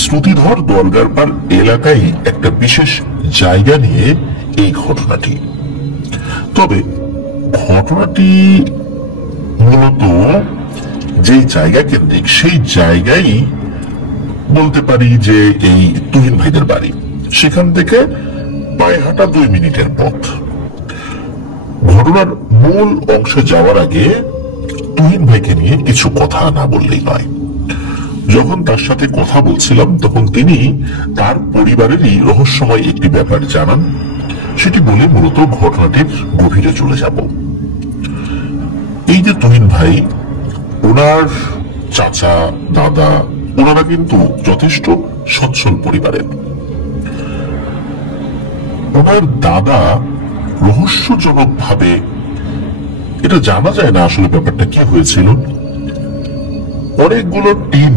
শ্রুতিধর দরগারপাড় এলাকায় একটা বিশেষ জায়গা নিয়ে এই ঘটনাটি। তবে ঘটনাটি মূলত যে জায়গা কেন্দ্রিক, সেই জায়গায় বলতে পারি যে এই তুহিন ভাইদের বাড়ি। সেখান থেকে পায়ে হাঁটা 2 মিনিটের পথ। ঘটনার মূল অংশে যাওয়ার আগে তুহিন ভাইকে নিয়ে কিছু কথা না বললেই নয়। যখন তার সাথে কথা বলছিলাম তখন তিনি তার পরিবারেরই রহস্যময় একটি ব্যাপার জানান। সেটি বলে মূলত ঘটনাটির গভীরে চলে যাব। এই যে তুহিন ভাই, ওনার চাচা, দাদা, ওনারা কিন্তু যথেষ্ট সচ্ছল পরিবারের। ওনার দাদা রহস্যজনক ভাবে, এটা জানা যায় না আসলে ব্যাপারটা কি হয়েছিল, অনেকগুলো টিন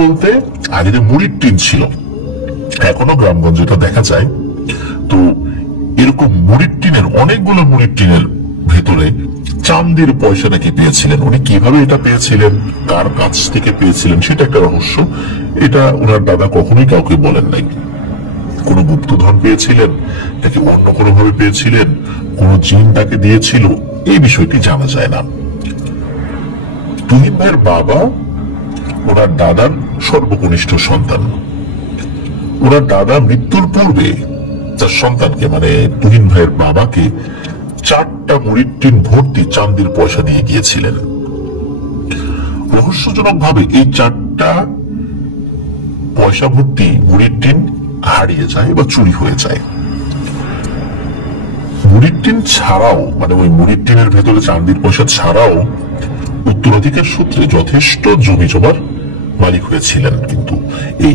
বলতে আগে যে মুড়ির টিন ছিল, এখনো গ্রামগঞ্জে এটা দেখা যায়। তো এরকম অনেকগুলো মুড়ির টিনের ভেতরে চান্দির পয়সা নাকি পেয়েছিলেন। উনি কিভাবে এটা পেয়েছিলেন, কার কাছ থেকে পেয়েছিলেন, সেটা একটা রহস্য। এটা ওনার দাদা কখনোই কাউকে বলেন নাই। কোন গুপ্তধন পেয়েছিলেন নাকি অন্য কোনো ভাবে পেয়েছিলেন, কোন জিন তাকে দিয়েছিল, এই বিষয়টি জানা যায় না। তুহিন ভাইয়ের বাবা ওনার দাদার সর্বকনিষ্ঠ সন্তান। ওনার দাদা মৃত্যুর পূর্বে তার সন্তানকে, মানে তুহিন ভাইয়ের বাবাকে 4টা মুড়ির টিন ভর্তি চান্দির পয়সা দিয়ে গিয়েছিলেন। রহস্যজনক ভাবে এই 4টা পয়সা ভর্তি মুড়ির টিন হারিয়ে যায় বা চুরি হয়ে যায়। মুড়ির টিন ছাড়াও, মানে ওই মুড়ির টিনের ভেতরে চান্দির পয়সা ছাড়াও উত্তরাধিকার সূত্রে যথেষ্ট জমি জমার মালিক হয়েছিলেন কিন্তু এই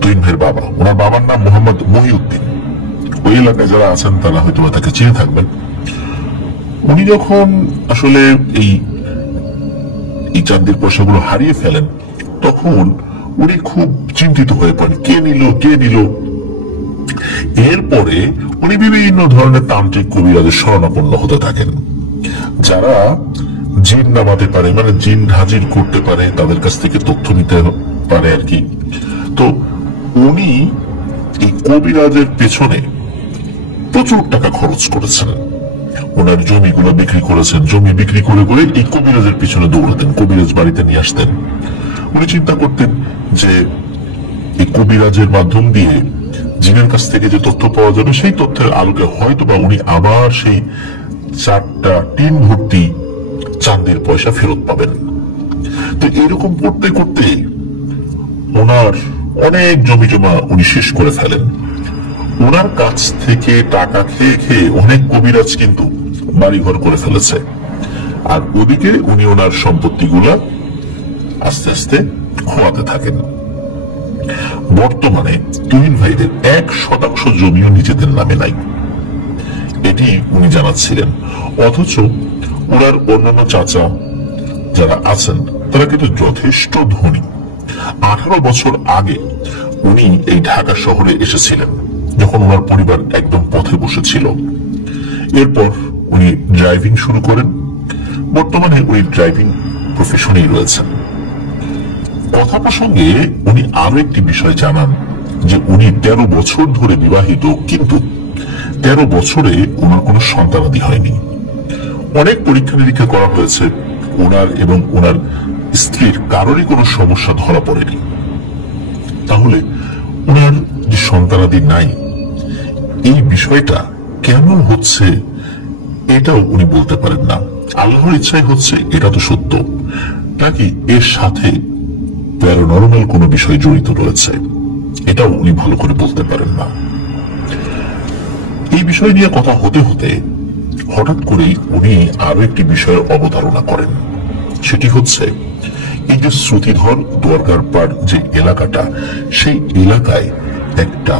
তুহিন ভাইয়ের বাবা। ওনার বাবার নাম মোহাম্মদ মহিউদ্দিন। ওই এলাকায় যারা আছেন তারা হয়তো তাকে চিনে থাকবেন। উনি যখন আসলে এই চান্দির পয়সাগুলো হারিয়ে ফেলেন, তখন উনি খুব চিন্তিত হয়ে পড়েন, কে নিল। এরপরে উনি বিভিন্ন ধরনের তান্ত্রিক কবিরাজের শরণাপন্ন হতে থাকেন, যারা জিন নামাতে পারে, মানে জিন হাজির করতে পারে, তাদের কাছ থেকে তথ্য নিতে পারে আর কি। তো উনি এই কবিরাজের পেছনে প্রচুর টাকা খরচ করেছেন। ওনার জমিগুলো বিক্রি করেছেন, জমি বিক্রি করে এই কবিরাজের পিছনে দৌড়াতেন, কবিরাজ বাড়িতে নিয়ে আসতেন। উনি চিন্তা করতেন যে এই কবিরাজের মাধ্যম দিয়ে জিনের কাছ থেকে যে তথ্য পাওয়া যাবে, সেই তথ্যের আলোকে হয়তো বা উনি আবার সেই 4টা টিন ভর্তি চান্দির পয়সা ফেরত পাবেন। তো এরকম করতে করতে ওনার অনেক জমি জমা উনি শেষ করে ফেলেন। ওনার কাছ থেকে টাকা খেয়ে খেয়ে অনেক কবিরাজ কিন্তু বাড়িঘর করে ফেলেছে। আর ওদিকে উনি ওনার সম্পত্তিগুলা আস্তে আস্তে খোয়াতে থাকেন। বর্তমানে তুহিন ভাইদের 1% জমিও নিজেদের নামে নাই, এটি উনি জানাচ্ছিলেন। অথচ ওনার অন্যান্য চাচা যারা আছেন তারা কিন্তু যথেষ্ট ধনী। 18 বছর আগে উনি এই ঢাকা শহরে এসেছিলেন, যখন ওনার পরিবার একদম পথে বসেছিল। এরপর উনি ড্রাইভিং শুরু করেন। বর্তমানে উনি ড্রাইভিং প্রফেশনেই রয়েছেন। কথা প্রসঙ্গে উনি আরো একটি বিষয় জানান যে উনি 13 বছর ধরে বিবাহিত, কিন্তু 13 বছরে ওনার কোনো সন্তানাদি হয়নি। অনেক পরীক্ষা নিরীক্ষা করা হয়েছে, ওনার এবং ওনার স্ত্রীর কারোরই কোনো সমস্যা ধরা পড়েনি। তাহলে ওনার যে সন্তানাদি নাই, এই বিষয়টা কেমন হচ্ছে এটাও উনি বলতে পারেন না। আল্লাহর ইচ্ছাই হচ্ছে, এটা তো সত্য, নাকি এর সাথে প্যারানরমাল কোনো বিষয় জড়িত রয়েছে, এটাও উনি ভালো করে বলতে পারেন না। এই বিষয় নিয়ে কথা হতে হতে হঠাৎ করেই উনি আরো একটি বিষয়ের অবতারণা করেন। সেটি হচ্ছে এই যে শ্রুতিধর দরগারপাড় যে এলাকাটা, সেই এলাকায় একটা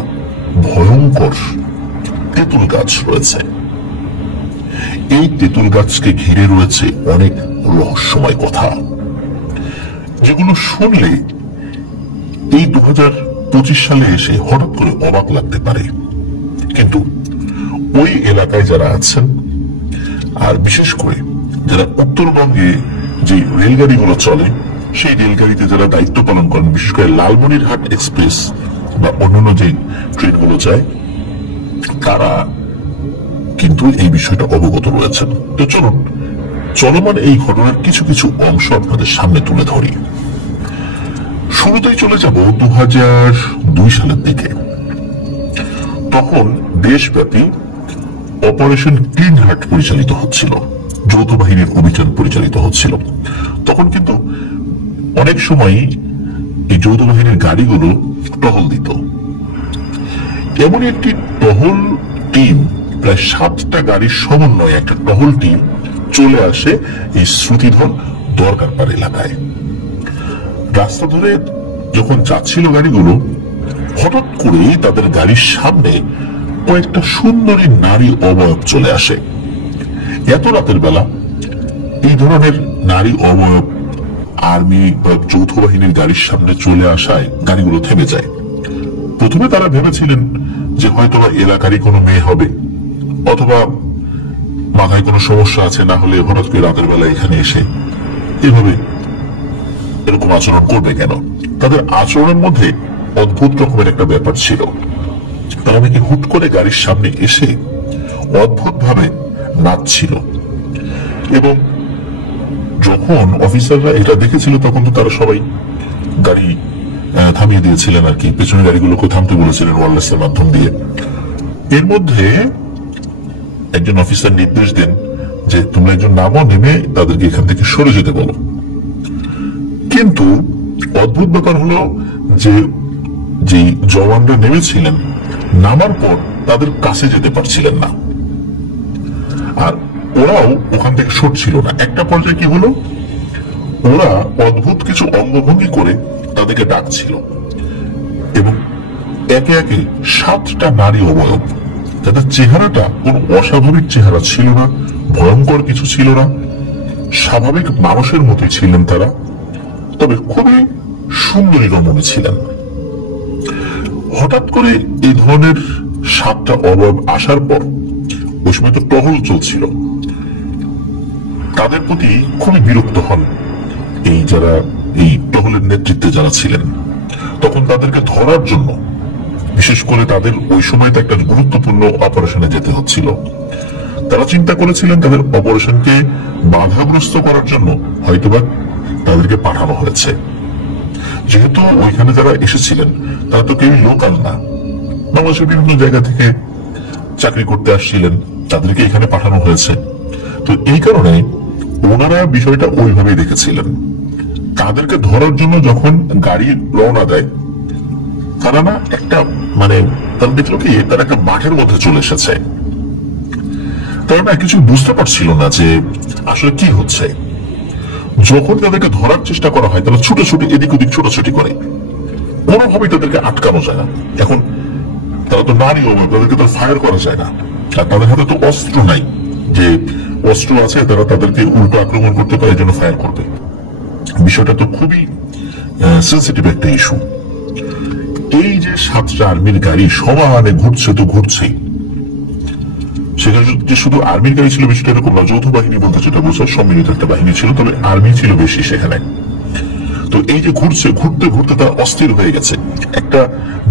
ভয়ঙ্কর তেঁতুল গাছ রয়েছে। এই তেঁতুল গাছকে ঘিরে রয়েছে অনেক রহস্যময় কথা, যেগুলো শুনলে এই 2025 সালে এসে হঠাৎ করে অবাক লাগতে পারে। কিন্তু ওই এলাকায় যারা আছেন, আর বিশেষ করে যারা উত্তরবঙ্গে যে রেলগাড়িগুলো চলে সেই রেলগাড়িতে যারা দায়িত্ব পালন করেন, বিশেষ করে লালমনিরহাট এক্সপ্রেস বা অন্যান্য যে ট্রেনগুলো যায়, তারা কিন্তু এই বিষয়টা অবগত রয়েছেন। তো চলুন চলমান এই ঘটনার কিছু কিছু অংশ আপনাদের সামনে তুলে ধরি। শুরুতেই চলে যাব 2002 সালের দিকে। তখন দেশব্যাপী অপারেশন ক্লিন হার্ট পরিচালিত হচ্ছিল, যৌথ বাহিনীর অভিযান পরিচালিত হচ্ছিল। তখন কিন্তু অনেক সময় এই যৌথ বাহিনীর গাড়িগুলো টহল দিত। এমনই একটি টহল টিম, প্রায় 7টা গাড়ির সমন্বয়ে একটা টহল টিম চলে আসে এই শ্রুতিধর দরকারপাড় এলাকায়। রাস্তা ধরে যখন যাচ্ছিল গাড়িগুলো, হঠাৎ করে তাদের গাড়ির সামনে কয়েকটা সুন্দরী নারী অবয়ব চলে আসে। এত রাতের বেলা এই ধরনের নারী অবয়ব আর্মি বা যৌথ বাহিনীর গাড়ির সামনে চলে আসায় গাড়িগুলো থেমে যায়। প্রথমে তারা ভেবেছিলেন যে হয়তো এলাকারই কোনো মেয়ে হবে, অথবা মাথায় কোনো সমস্যা আছে, না হলে হঠাৎ করে রাতের বেলা এখানে এসে এভাবে এরকম আচরণ করবে কেন। তাদের আচরণের মধ্যে অদ্ভুত রকমের একটা ব্যাপার ছিল। তারা নাকি হুট করে গাড়ির সামনে এসে অদ্ভুত ভাবে নাচছিল, এবং যখন অফিসাররা এটা দেখেছিল তখন তো তারা সবাই গাড়ি থামিয়ে দিয়েছিলেন আর কি, পেছনের গাড়িগুলোকে থামতে বলেছিলেন ওয়্যারলেসের মাধ্যম দিয়ে। এর মধ্যে একজন অফিসার নির্দেশ দেন যে তোমরা একজন নামো, নেমে তাদেরকে এখান থেকে সরে যেতে বলো। কিন্তু অদ্ভুত ব্যাপার হলো যে জওয়ানরা নেমেছিলেন, নামার পর তাদের কাছে যেতে পারছিলেন না, আর ওরাও ওখান থেকে সরছিল না। একটা পর্যায়ে কি হলো, ওরা অদ্ভুত কিছু অঙ্গভঙ্গি করে তাদেরকে ডাকছিল, এবং একে একে 7টা নারী অবয়ব, তাদের চেহারাটা কোন অস্বাভাবিক চেহারা ছিল না, ভয়ঙ্কর কিছু ছিল না, স্বাভাবিক মানুষের মতোই ছিলেন তারা, তবে খুবই সুন্দরী রমণী ছিলেন। হঠাৎ করে এই ধরনের 7টা অবয়ব আসার পর, ওই সময় তো টহল চলছিল, তাদের প্রতি খুবই বিরক্ত হন যারা এই টহলের নেতৃত্বে যারা ছিলেন। তখন তাদেরকে ধরার জন্য, বিশেষ করে তাদের ওই সময় তো একটা গুরুত্বপূর্ণ অপারেশনে যেতে হচ্ছিল, তারা চিন্তা করেছিলেন তাদের অপারেশনকে বাধাগ্রস্ত করার জন্য হয়তোবা তাদেরকে পাঠানো হয়েছে। যেহেতু ওইখানে যারা এসেছিলেন তারা তো কেউ লোকাল না, বাংলাদেশের বিভিন্ন জায়গা থেকে চাকরি করতে আসছিলেন, তাদেরকে এখানে পাঠানো হয়েছে। তো এই কারণে ওনারা বিষয়টা ওইভাবেই দেখেছিলেন। তাদেরকে ধরার জন্য যখন গাড়ি রওনা দেয়, তারা না একটা তারা দেখলো কি তারা একটা মাঠের মধ্যে চলে এসেছে। তারা না কিছু বুঝতে পারছিল না যে আসলে কি হচ্ছে। যখন তাদেরকে ধরার চেষ্টা করা হয়, তারা ছুটে ছুটে এদিক ওদিক ছোটাছুটি করে, কোনোভাবেই তাদেরকে আটকানো যায় না। এখন তারা তো নারী হবে, তাদেরকে তো ফায়ার করা যায় না, আর তাদের হাতে তো অস্ত্র নাই যে অস্ত্র আছে তারা তাদেরকে উল্টো আক্রমণ করতে পারে, জন্য ফায়ার করবে। বিষয়টা তো খুবই সেন্সিটিভ একটা ইস্যু। এই যে 7টা আর্মির গাড়ি সমানে ঘুরছে তো ঘুরছেই, সেখানে যে শুধু আর্মির গাড়ি ছিল বিষয়টা এরকম না, যৌথ বাহিনী বলতে যেটা বোঝায় সম্মিলিত একটা বাহিনী ছিল, তবে আর্মি ছিল বেশি সেখানে। তো এই যে ঘুরছে, ঘুরতে ঘুরতে তারা অস্থির হয়ে গেছে, একটা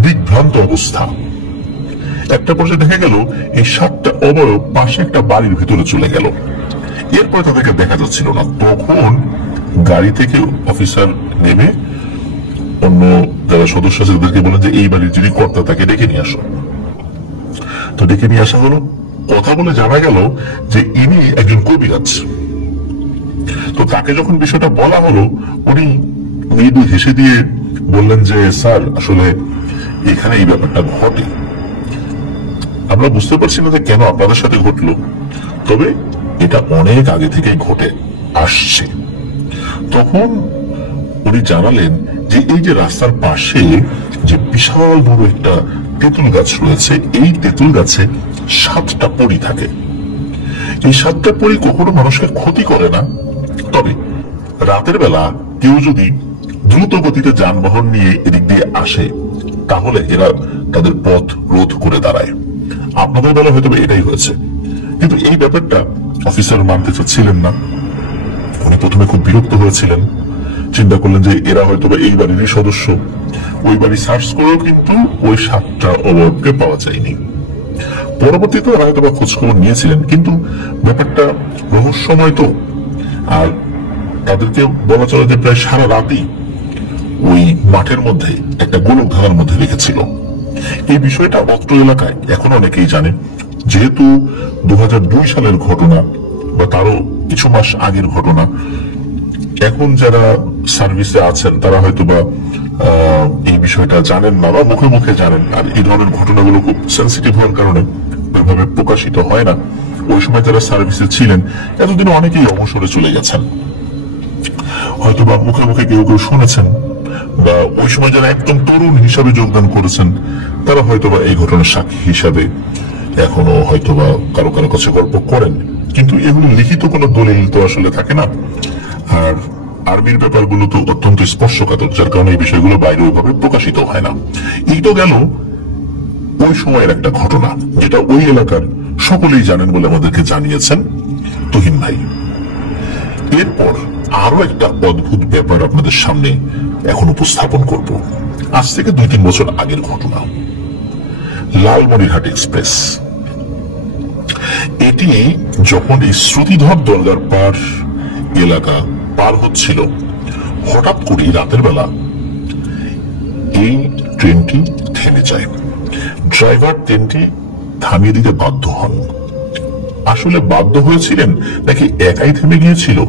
দিগ্ভ্রান্ত অবস্থা। একটা পর্যায়ে দেখা গেল এই 7টা অবয়ব পাশে একটা বাড়ির ভিতরে চলে গেল। এরপরে তাদেরকে দেখা যাচ্ছিল না। তখন গাড়ি থেকে অফিসার নেমে অন্য যারা সদস্য আছে তাদেরকে বলেন যে এই বাড়ির যিনি কর্তা তাকে ডেকে নিয়ে আসো। তো ডেকে নিয়ে আসা হলো, কথা বলে জানা গেল যে ইনি একজন কবিরাজ। তো তাকে যখন বিষয়টা বলা হলো, উনি মৃদু হেসে দিয়ে বললেন যে স্যার, আসলে এখানে এই ব্যাপারটা ঘটে, আমরা বুঝতে পারছি না যে কেন আপনাদের সাথে ঘটলো, তবে এটা অনেক আগে থেকে ঘটে আসছে। তখন উনি জানালেন যে এই যে রাস্তার পাশে যে বিশাল বড় একটা তেঁতুল গাছ রয়েছে, এই তেঁতুল গাছে 7টা পরী থাকে। এই 7টা পরী কখনো মানুষকে ক্ষতি করে না, তবে রাতের বেলা কেউ যদি দ্রুত গতিতে যানবাহন নিয়ে এদিক দিয়ে আসে, তাহলে এরা তাদের পথ রোধ করে দাঁড়ায়। আপনাদের বেলা হয়তো এটাই হয়েছে, কিন্তু এই ব্যাপারটা অফিসার মানতে চাচ্ছিলেন না। উনি প্রথমে খুব বিরক্ত হয়েছিলেন, চিন্তা করলেন যে এরা হয়তো বা এই বাড়িরই সদস্য। ওই বাড়ি সার্চ করেও কিন্তু ওই 7টা অবয়বকে পাওয়া যায়নি। পরবর্তীতে ওরা হয়তো বা খোঁজখবর নিয়েছিলেন, কিন্তু ব্যাপারটা রহস্যময় তো। আর তাদেরকে বলা চলে যে প্রায় সারা রাতই ওই মাঠের মধ্যে একটা গোলক ধাঁধার মধ্যে রেখেছিল। এই বিষয়টা অত্র এলাকায় এখন অনেকেই জানে। যেহেতু 2002 সালের ঘটনা বা তারও কিছু মাস আগের ঘটনা, এখন যারা সার্ভিসে আছেন তারা হয়তো বা এই বিষয়টা জানেন না বা মুখে মুখে জানেন। আর এই ধরনের ঘটনাগুলো খুব সেন্সিটিভ হওয়ার কারণে ওইভাবে প্রকাশিত হয় না। ওই সময় যারা সার্ভিসে ছিলেন এতদিন অনেকেই অবসরে চলে গেছেন, হয়তো বা মুখে মুখে কেউ কেউ শুনেছেন, বা ওই সময় যারা একদম তরুণ হিসাবে যোগদান করেছেন তারা হয়তো বা এই ঘটনার সাক্ষী হিসাবে এখনো হয়তো বা কারো কারো কাছে গল্প করেন। কিন্তু এগুলো লিখিত কোনো দলিল তো আসলে থাকে না। আর আর্মির ব্যাপারগুলো তো অত্যন্ত স্পর্শকাতর, যার কারণে এই বিষয়গুলো বাইরে ওইভাবে প্রকাশিত হয় না। এই তো গেল ওই সময়ের একটা ঘটনা, যেটা ওই এলাকার সকলেই জানেন বলে আমাদেরকে জানিয়েছেন তুহিন ভাই। এরপর আরো একটা অদ্ভুত ব্যাপার আপনাদের সামনে এখন উপস্থাপন করব। আজ থেকে 2-3 বছর আগের ঘটনা। লালমনিরহাট এক্সপ্রেস, এটি যখন এই শ্রুতিধর দরগার পার এলাকা পার হচ্ছিল, হঠাৎ করে রাতের বেলা এই ট্রেনটি থেমে যায়। ড্রাইভার ট্রেনটি থামিয়ে দিতে বাধ্য হন। আসলে বাধ্য হয়েছিলেন নাকি একাই থেমে গিয়েছিল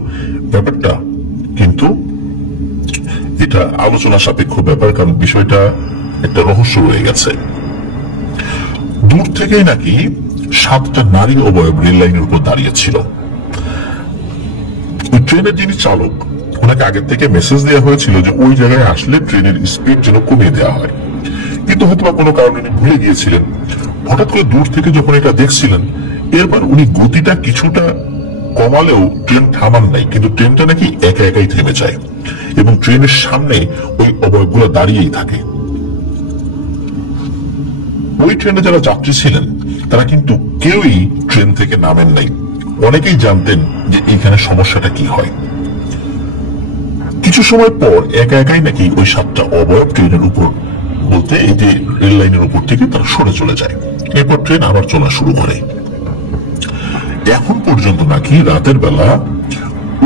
ব্যাপারটা কিন্তু এটা আলোচনা সাপেক্ষ ব্যাপার, কারণ বিষয়টা একটা রহস্য রয়ে গেছে। দূর থেকেই নাকি 7টা নারী অবয়ব রেল লাইনের উপর দাঁড়িয়েছিল। ওই ট্রেনের যিনি চালক, ওনাকে আগের থেকে মেসেজ দেওয়া হয়েছিল যে ওই জায়গায় আসলে ট্রেনের স্পিড যেন কমিয়ে দেওয়া হয়, কিন্তু হয়তো বা কোনো কারণে উনি ভুলে গিয়েছিলেন। হঠাৎ করে দূর থেকে যখন এটা দেখছিলেন, এরপর উনি গতিটা কিছুটা কমালেও ট্রেন থামান নাই, কিন্তু ট্রেনটা নাকি একা একাই থেমে যায় এবং ট্রেনের সামনে ওই অবয়বগুলো দাঁড়িয়েই থাকে। ওই ট্রেনে যারা যাত্রী ছিলেন তারা কিন্তু কেউই ট্রেন থেকে নামেন নাই। অনেকেই জানতেন যে এইখানে সমস্যাটা কি হয়। কিছু সময় পর একা একাই নাকি ওই 7টা অবয়ব ট্রেনের উপর, বলতে এই যে রেল লাইনের উপর থেকে তারা সরে চলে যায়। এরপর ট্রেন আবার চলা শুরু করে। এখন পর্যন্ত নাকি রাতের বেলা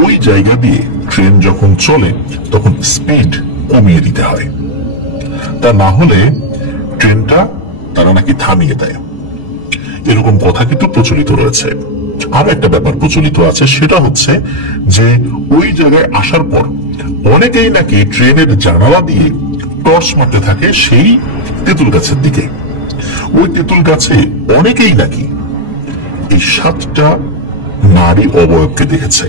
ওই জায়গা দিয়ে ট্রেন যখন চলে তখন স্পিড কমিয়ে দিতে হয়, তা না হলে ট্রেনটা তারা নাকি থামিয়ে দেয়। এরকম কথা কিন্তু প্রচলিত রয়েছে। আরো একটা ব্যাপার প্রচলিত আছে, সেটা হচ্ছে যে ওই জায়গায় আসার পর অনেকেই নাকি ট্রেনের জানালা দিয়ে টর্চ মারতে থাকে সেই তেঁতুল গাছের দিকে। ওই তেঁতুল গাছে অনেকেই নাকি এই 7টা নারী অবয়বকে দেখেছে।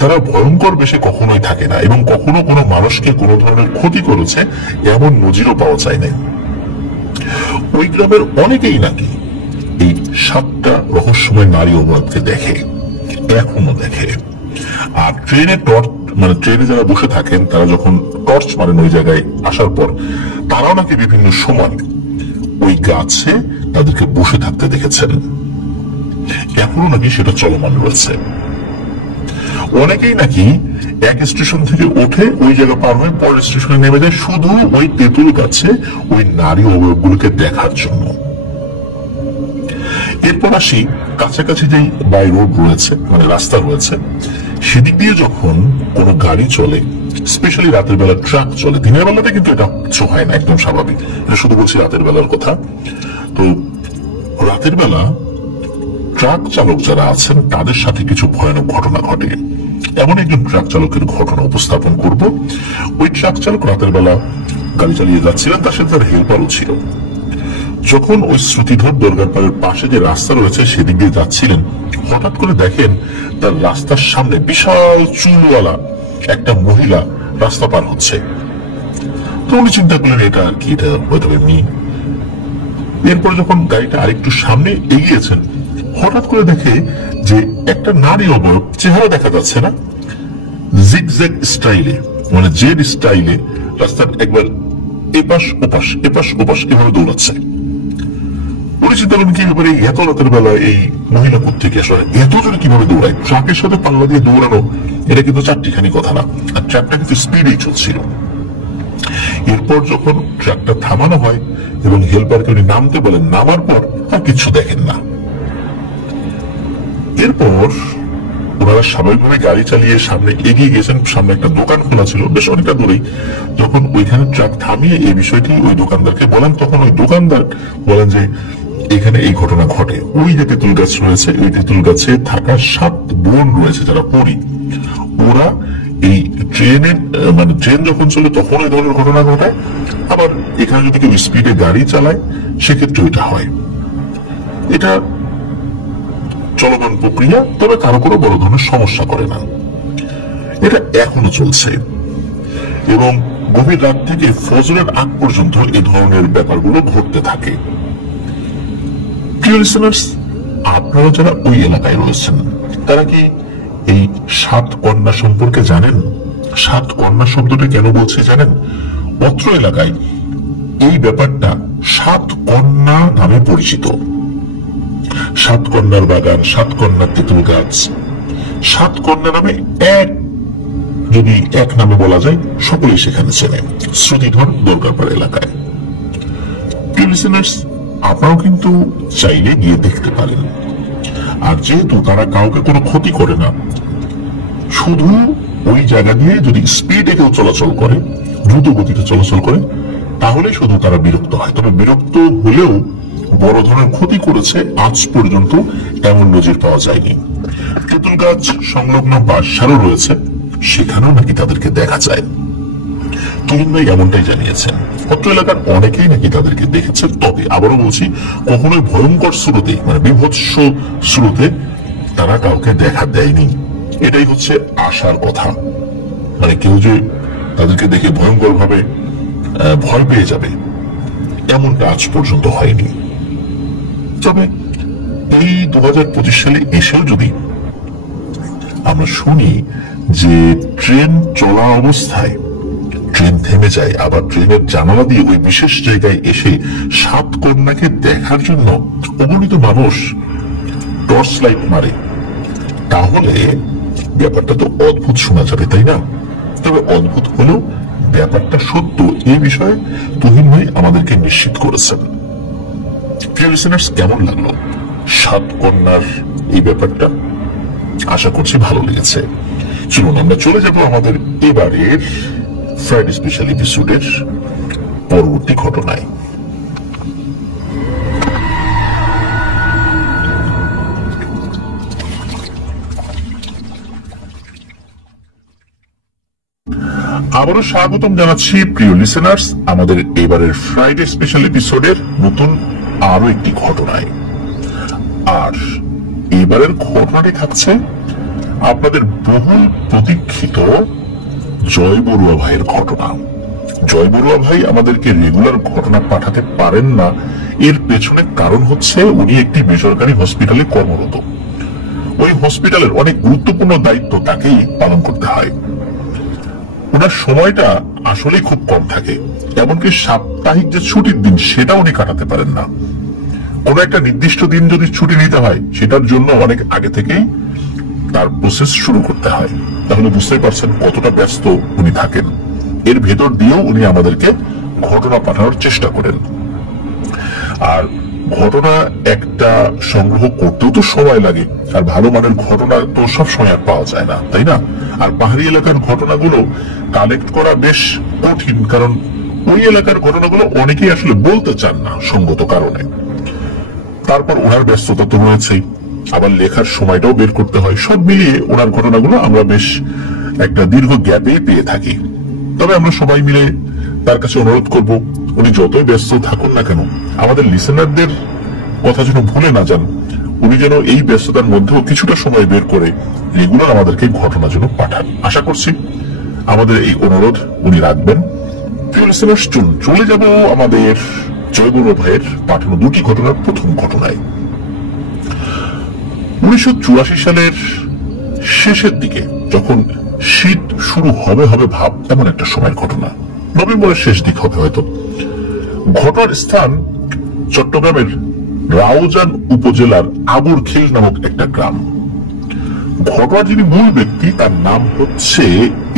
তারা ভয়ঙ্কর বেশে কখনোই থাকে না এবং কখনো কোনো মানুষকে কোনো ধরনের ক্ষতি করেছে এমন নজিরও পাওয়া যায় না। ওই গ্রামের অনেকেই নাকি এই 7টা রহস্যময় নারী অবয়বকে দেখে, এখনো দেখে। আর ট্রেনে ট্রেনে যারা বসে থাকেন তারা যখন টর্চ মারেন ওই জায়গায় আসার পর, তারাও নাকি বিভিন্ন সময় ওই গাছে তাদেরকে বসে থাকতে দেখেছেন। এখনো নাকি সেটা চলমান রয়েছে। অনেকেই নাকি এক স্টেশন থেকে উঠে ওই জায়গা পার হয়ে পরের স্টেশনে নেমে যায় শুধু ওই তেঁতুল গাছে ওই নারী অবয়বগুলোকে দেখার জন্য। এরপর আসি কাছাকাছি যেই বাই রোড রয়েছে, মানে রাস্তা রয়েছে, সেদিক দিয়ে যখন কোনো গাড়ি চলে, স্পেশালি রাতের বেলা ট্রাক চলে, দিনের বেলাতে কিন্তু এটা হয় না, একদম স্বাভাবিক। এটা শুধু বলছি রাতের বেলার কথা। তো রাতের বেলা ট্রাক চালক যারা আছেন তাদের সাথে কিছু ভয়ানক ঘটনা ঘটে। এমন একজন ট্রাক চালকের ঘটনা উপস্থাপন করব। ওই ট্রাক চালক রাতের বেলা গাড়ি চালিয়ে যাচ্ছিলেন, তার সাথে তার হেল্পারও ছিল। যখন ওই শ্রুতিধর দরগার পাড়ের পাশে যে রাস্তা রয়েছে সেদিক দিয়ে যাচ্ছিলেন, হঠাৎ করে দেখেন তার রাস্তার সামনে বিশাল চুলওয়ালা একটা মহিলা রাস্তা পার হচ্ছে। তো উনি চিন্তা করলেন এটা আর কি, এটা হয়তো এমনি। এরপর যখন গাড়িটা আরেকটু সামনে এগিয়েছেন, হঠাৎ করে দেখে যে একটা নারী অবয়ব, চেহারা দেখা যাচ্ছে না, জিগজ্যাগ স্টাইলে, মানে জেড স্টাইলে রাস্তার একবার এপাশ ওপাশ এপাশ ওপাশ এভাবে দৌড়াচ্ছে। উনি উনি চিন্তা করলেন কি ব্যাপারে এত রাতের বেলা এই মহিলা কোত্থেকে আসলে এত জোরে কিভাবে দৌড়ায়, ট্রাকের সাথে পাল্লা দিয়ে দৌড়ানো এটা কিন্তু চারটিখানি কথা না, আর ট্রাকটা কিন্তু স্পিডেই চলছিল। এরপর যখন ট্রাকটা থামানো হয় এবং হেল্পারকে উনি নামতে বলেন, নামার পর আর কিছু দেখেন না। এরপর ওনারা স্বাভাবিকভাবে গাড়ি চালিয়ে সামনে এগিয়ে গেছেন। সামনে একটা দোকান খোলা ছিল বেশ অনেকটা দূরেই। যখন ওইখানে ট্রাক থামিয়ে এই বিষয়টি ওই দোকানদারকে বলেন, তখন ওই দোকানদার বলেন যে এখানে এই ঘটনা ঘটে। ওই যে তেঁতুল গাছ রয়েছে, ওই তেঁতুল গাছে থাকা 7 বোন রয়েছে যারা পড়ি, ওরা এই ট্রেনের মানে ট্রেন যখন চলে তখন এই ধরনের ঘটনা ঘটায়। আবার এখানে যদি কেউ স্পিডে গাড়ি চালায় সেক্ষেত্রে এটা হয়। এটা চলমান প্রক্রিয়া, তবে কারো কোনো বড় ধরনের সমস্যা করে না। এটা এখনো চলছে এবং গভীর রাত থেকে ফজরের আগ পর্যন্ত এই ধরনের ব্যাপারগুলো ঘটতে থাকে। প্রিয় লিসেনার্স, আপনারা যারা ওই এলাকায় রয়েছেন তারা কি এই 7 কন্যা সম্পর্কে জানেন? 7 কন্যা শব্দটা কেন বলছি জানেন? অত্র এলাকায় এই ব্যাপারটা 7 কন্যা নামে পরিচিত। 7 কন্যার বাগান, 7 কন্যার তেঁতুল গাছ, 7 কন্যা নামে যদি এক নামে বলা যায় সকলেই সেখানে চেনে, শ্রুতিধর দরকারপাড়া এলাকায়। প্রিয় লিসেনার্স, আপনারাও কিন্তু চাইলে গিয়ে দেখতে পারেন। আর যেহেতু তারা কাউকে কোনো ক্ষতি করে না, শুধু ওই জায়গা দিয়ে যদি স্পিডে কেউ চলাচল করে, দ্রুত গতিতে চলাচল করে, তাহলে শুধু তারা বিরক্ত হয়। তবে বিরক্ত হলেও বড় ধরনের ক্ষতি করেছে আজ পর্যন্ত এমন নজির পাওয়া যায়নি। তেঁতুল গাছ সংলগ্ন বাঁশঝাড়ও রয়েছে, সেখানেও নাকি তাদেরকে দেখা যায়। তুহিন ভাই এমনটাই জানিয়েছেন। অত্র এলাকার অনেকেই নাকি তাদেরকে দেখেছেন। তবে আবারও বলছি, কখনোই ভয়ঙ্কর স্রোতে মানে বিভৎস স্রোতে তারা কাউকে দেখা দেয়নি। এটাই হচ্ছে আশার কথা। মানে কেউ যে তাদেরকে দেখে ভয়ঙ্কর ভাবে ভয় পেয়ে যাবে এমনটা আজ পর্যন্ত হয়নি। তবে এই 2025 সালে এসেও যদি আমরা শুনি যে ট্রেন চলা অবস্থায় ট্রেন থেমে যায়, আবার ট্রেনের জানালা দিয়ে ওই বিশেষ জায়গায় এসে 7 কন্যাকে দেখার জন্য অগণিত মানুষ টর্চ লাইট মারে, তাহলে ব্যাপারটা তো অদ্ভুত শোনা যাবে, তাই না? তবে অদ্ভুত হলেও ব্যাপারটা সত্য, এই বিষয়ে তুহিন ভাই আমাদেরকে নিশ্চিত করেছেন। প্রিয় লিসেনার্স, কেমন লাগলো 7 কন্যার এই ব্যাপারটা? আশা করছি ভালো লেগেছে। চলুন আমরা চলে যাব আমাদের এবারের ফ্রাইডে স্পেশাল এপিসোডের পরবর্তী ঘটনায়। আবারও স্বাগতম জানাচ্ছি প্রিয় লিসেনার্স আমাদের এবারের ফ্রাইডে স্পেশাল এপিসোডের নতুন আরো একটি ঘটনায়। আর এবারের ঘটনাটি থাকছে আপনাদের বহুল প্রতীক্ষিত জয় বড়ুয়া ভাইয়ের ঘটনা। জয় বড়ুয়া ভাই আমাদেরকে রেগুলার ঘটনা পাঠাতে পারেন না, এর পেছনে কারণ হচ্ছে উনি একটি বেসরকারি হসপিটালে কর্মরত। ওই হসপিটালের অনেক গুরুত্বপূর্ণ দায়িত্ব তাকেই পালন করতে হয়। ওনার সময়টা আসলে খুব কম থাকে, এমনকি সাপ্তাহিক যে ছুটির দিন সেটা উনি কাটাতে পারেন না। কোন একটা নির্দিষ্ট দিন যদি ছুটি নিতে হয় সেটার জন্য অনেক আগে থেকেই তার প্রসেস শুরু করতে হয়। তাহলে বুঝতেই পারছেন কতটা ব্যস্ত উনি থাকেন। এর ভেতর দিয়েও উনি আমাদেরকে ঘটনা পাঠানোর চেষ্টা করেন। আর ঘটনা একটা সংগ্রহ করতেও তো সময় লাগে, আর ভালো মানের ঘটনা তো সব সময় আর পাওয়া যায় না, তাই না? আর পাহাড়ি এলাকার ঘটনাগুলো কালেক্ট করা বেশ কঠিন, কারণ ওই এলাকার ঘটনাগুলো অনেকেই আসলে বলতে চান না সঙ্গত কারণে। তারপর ওনার ব্যস্ততা তো রয়েছেই, আবার লেখার সময়টাও বের করতে হয়। সব মিলিয়ে ওনার ঘটনাগুলো আমরা বেশ একটা দীর্ঘ গ্যাপে পেয়ে থাকি। তবে আমরা সবাই মিলে তার কাছে অনুরোধ করব, উনি যতই ব্যস্ত থাকুন না কেন আমাদের লিসেনারদের কথা যেন ভুলে না যান। উনি যেন এই ব্যস্ততার মধ্যেও কিছুটা সময় বের করে রেগুলার আমাদেরকে ঘটনা যেন পাঠান। আশা করছি আমাদের এই অনুরোধ উনি রাখবেন। প্রিয় লিসেনার্স, চলে যাব আমাদের জয় বড়ুয়া ভাইয়ের পাঠানো দুটি ঘটনার প্রথম ঘটনায়। 1984 সালের শেষের দিকে যখন শীত শুরু হবে ভাব এমন একটা সময়ের ঘটনা, নভেম্বরের শেষ দিক হবে হয়তো। ঘটনার স্থান চট্টগ্রামের রাউজান উপজেলার আবুরখিল নামক একটা গ্রাম। ঘটনার যিনি মূল ব্যক্তি তার নাম হচ্ছে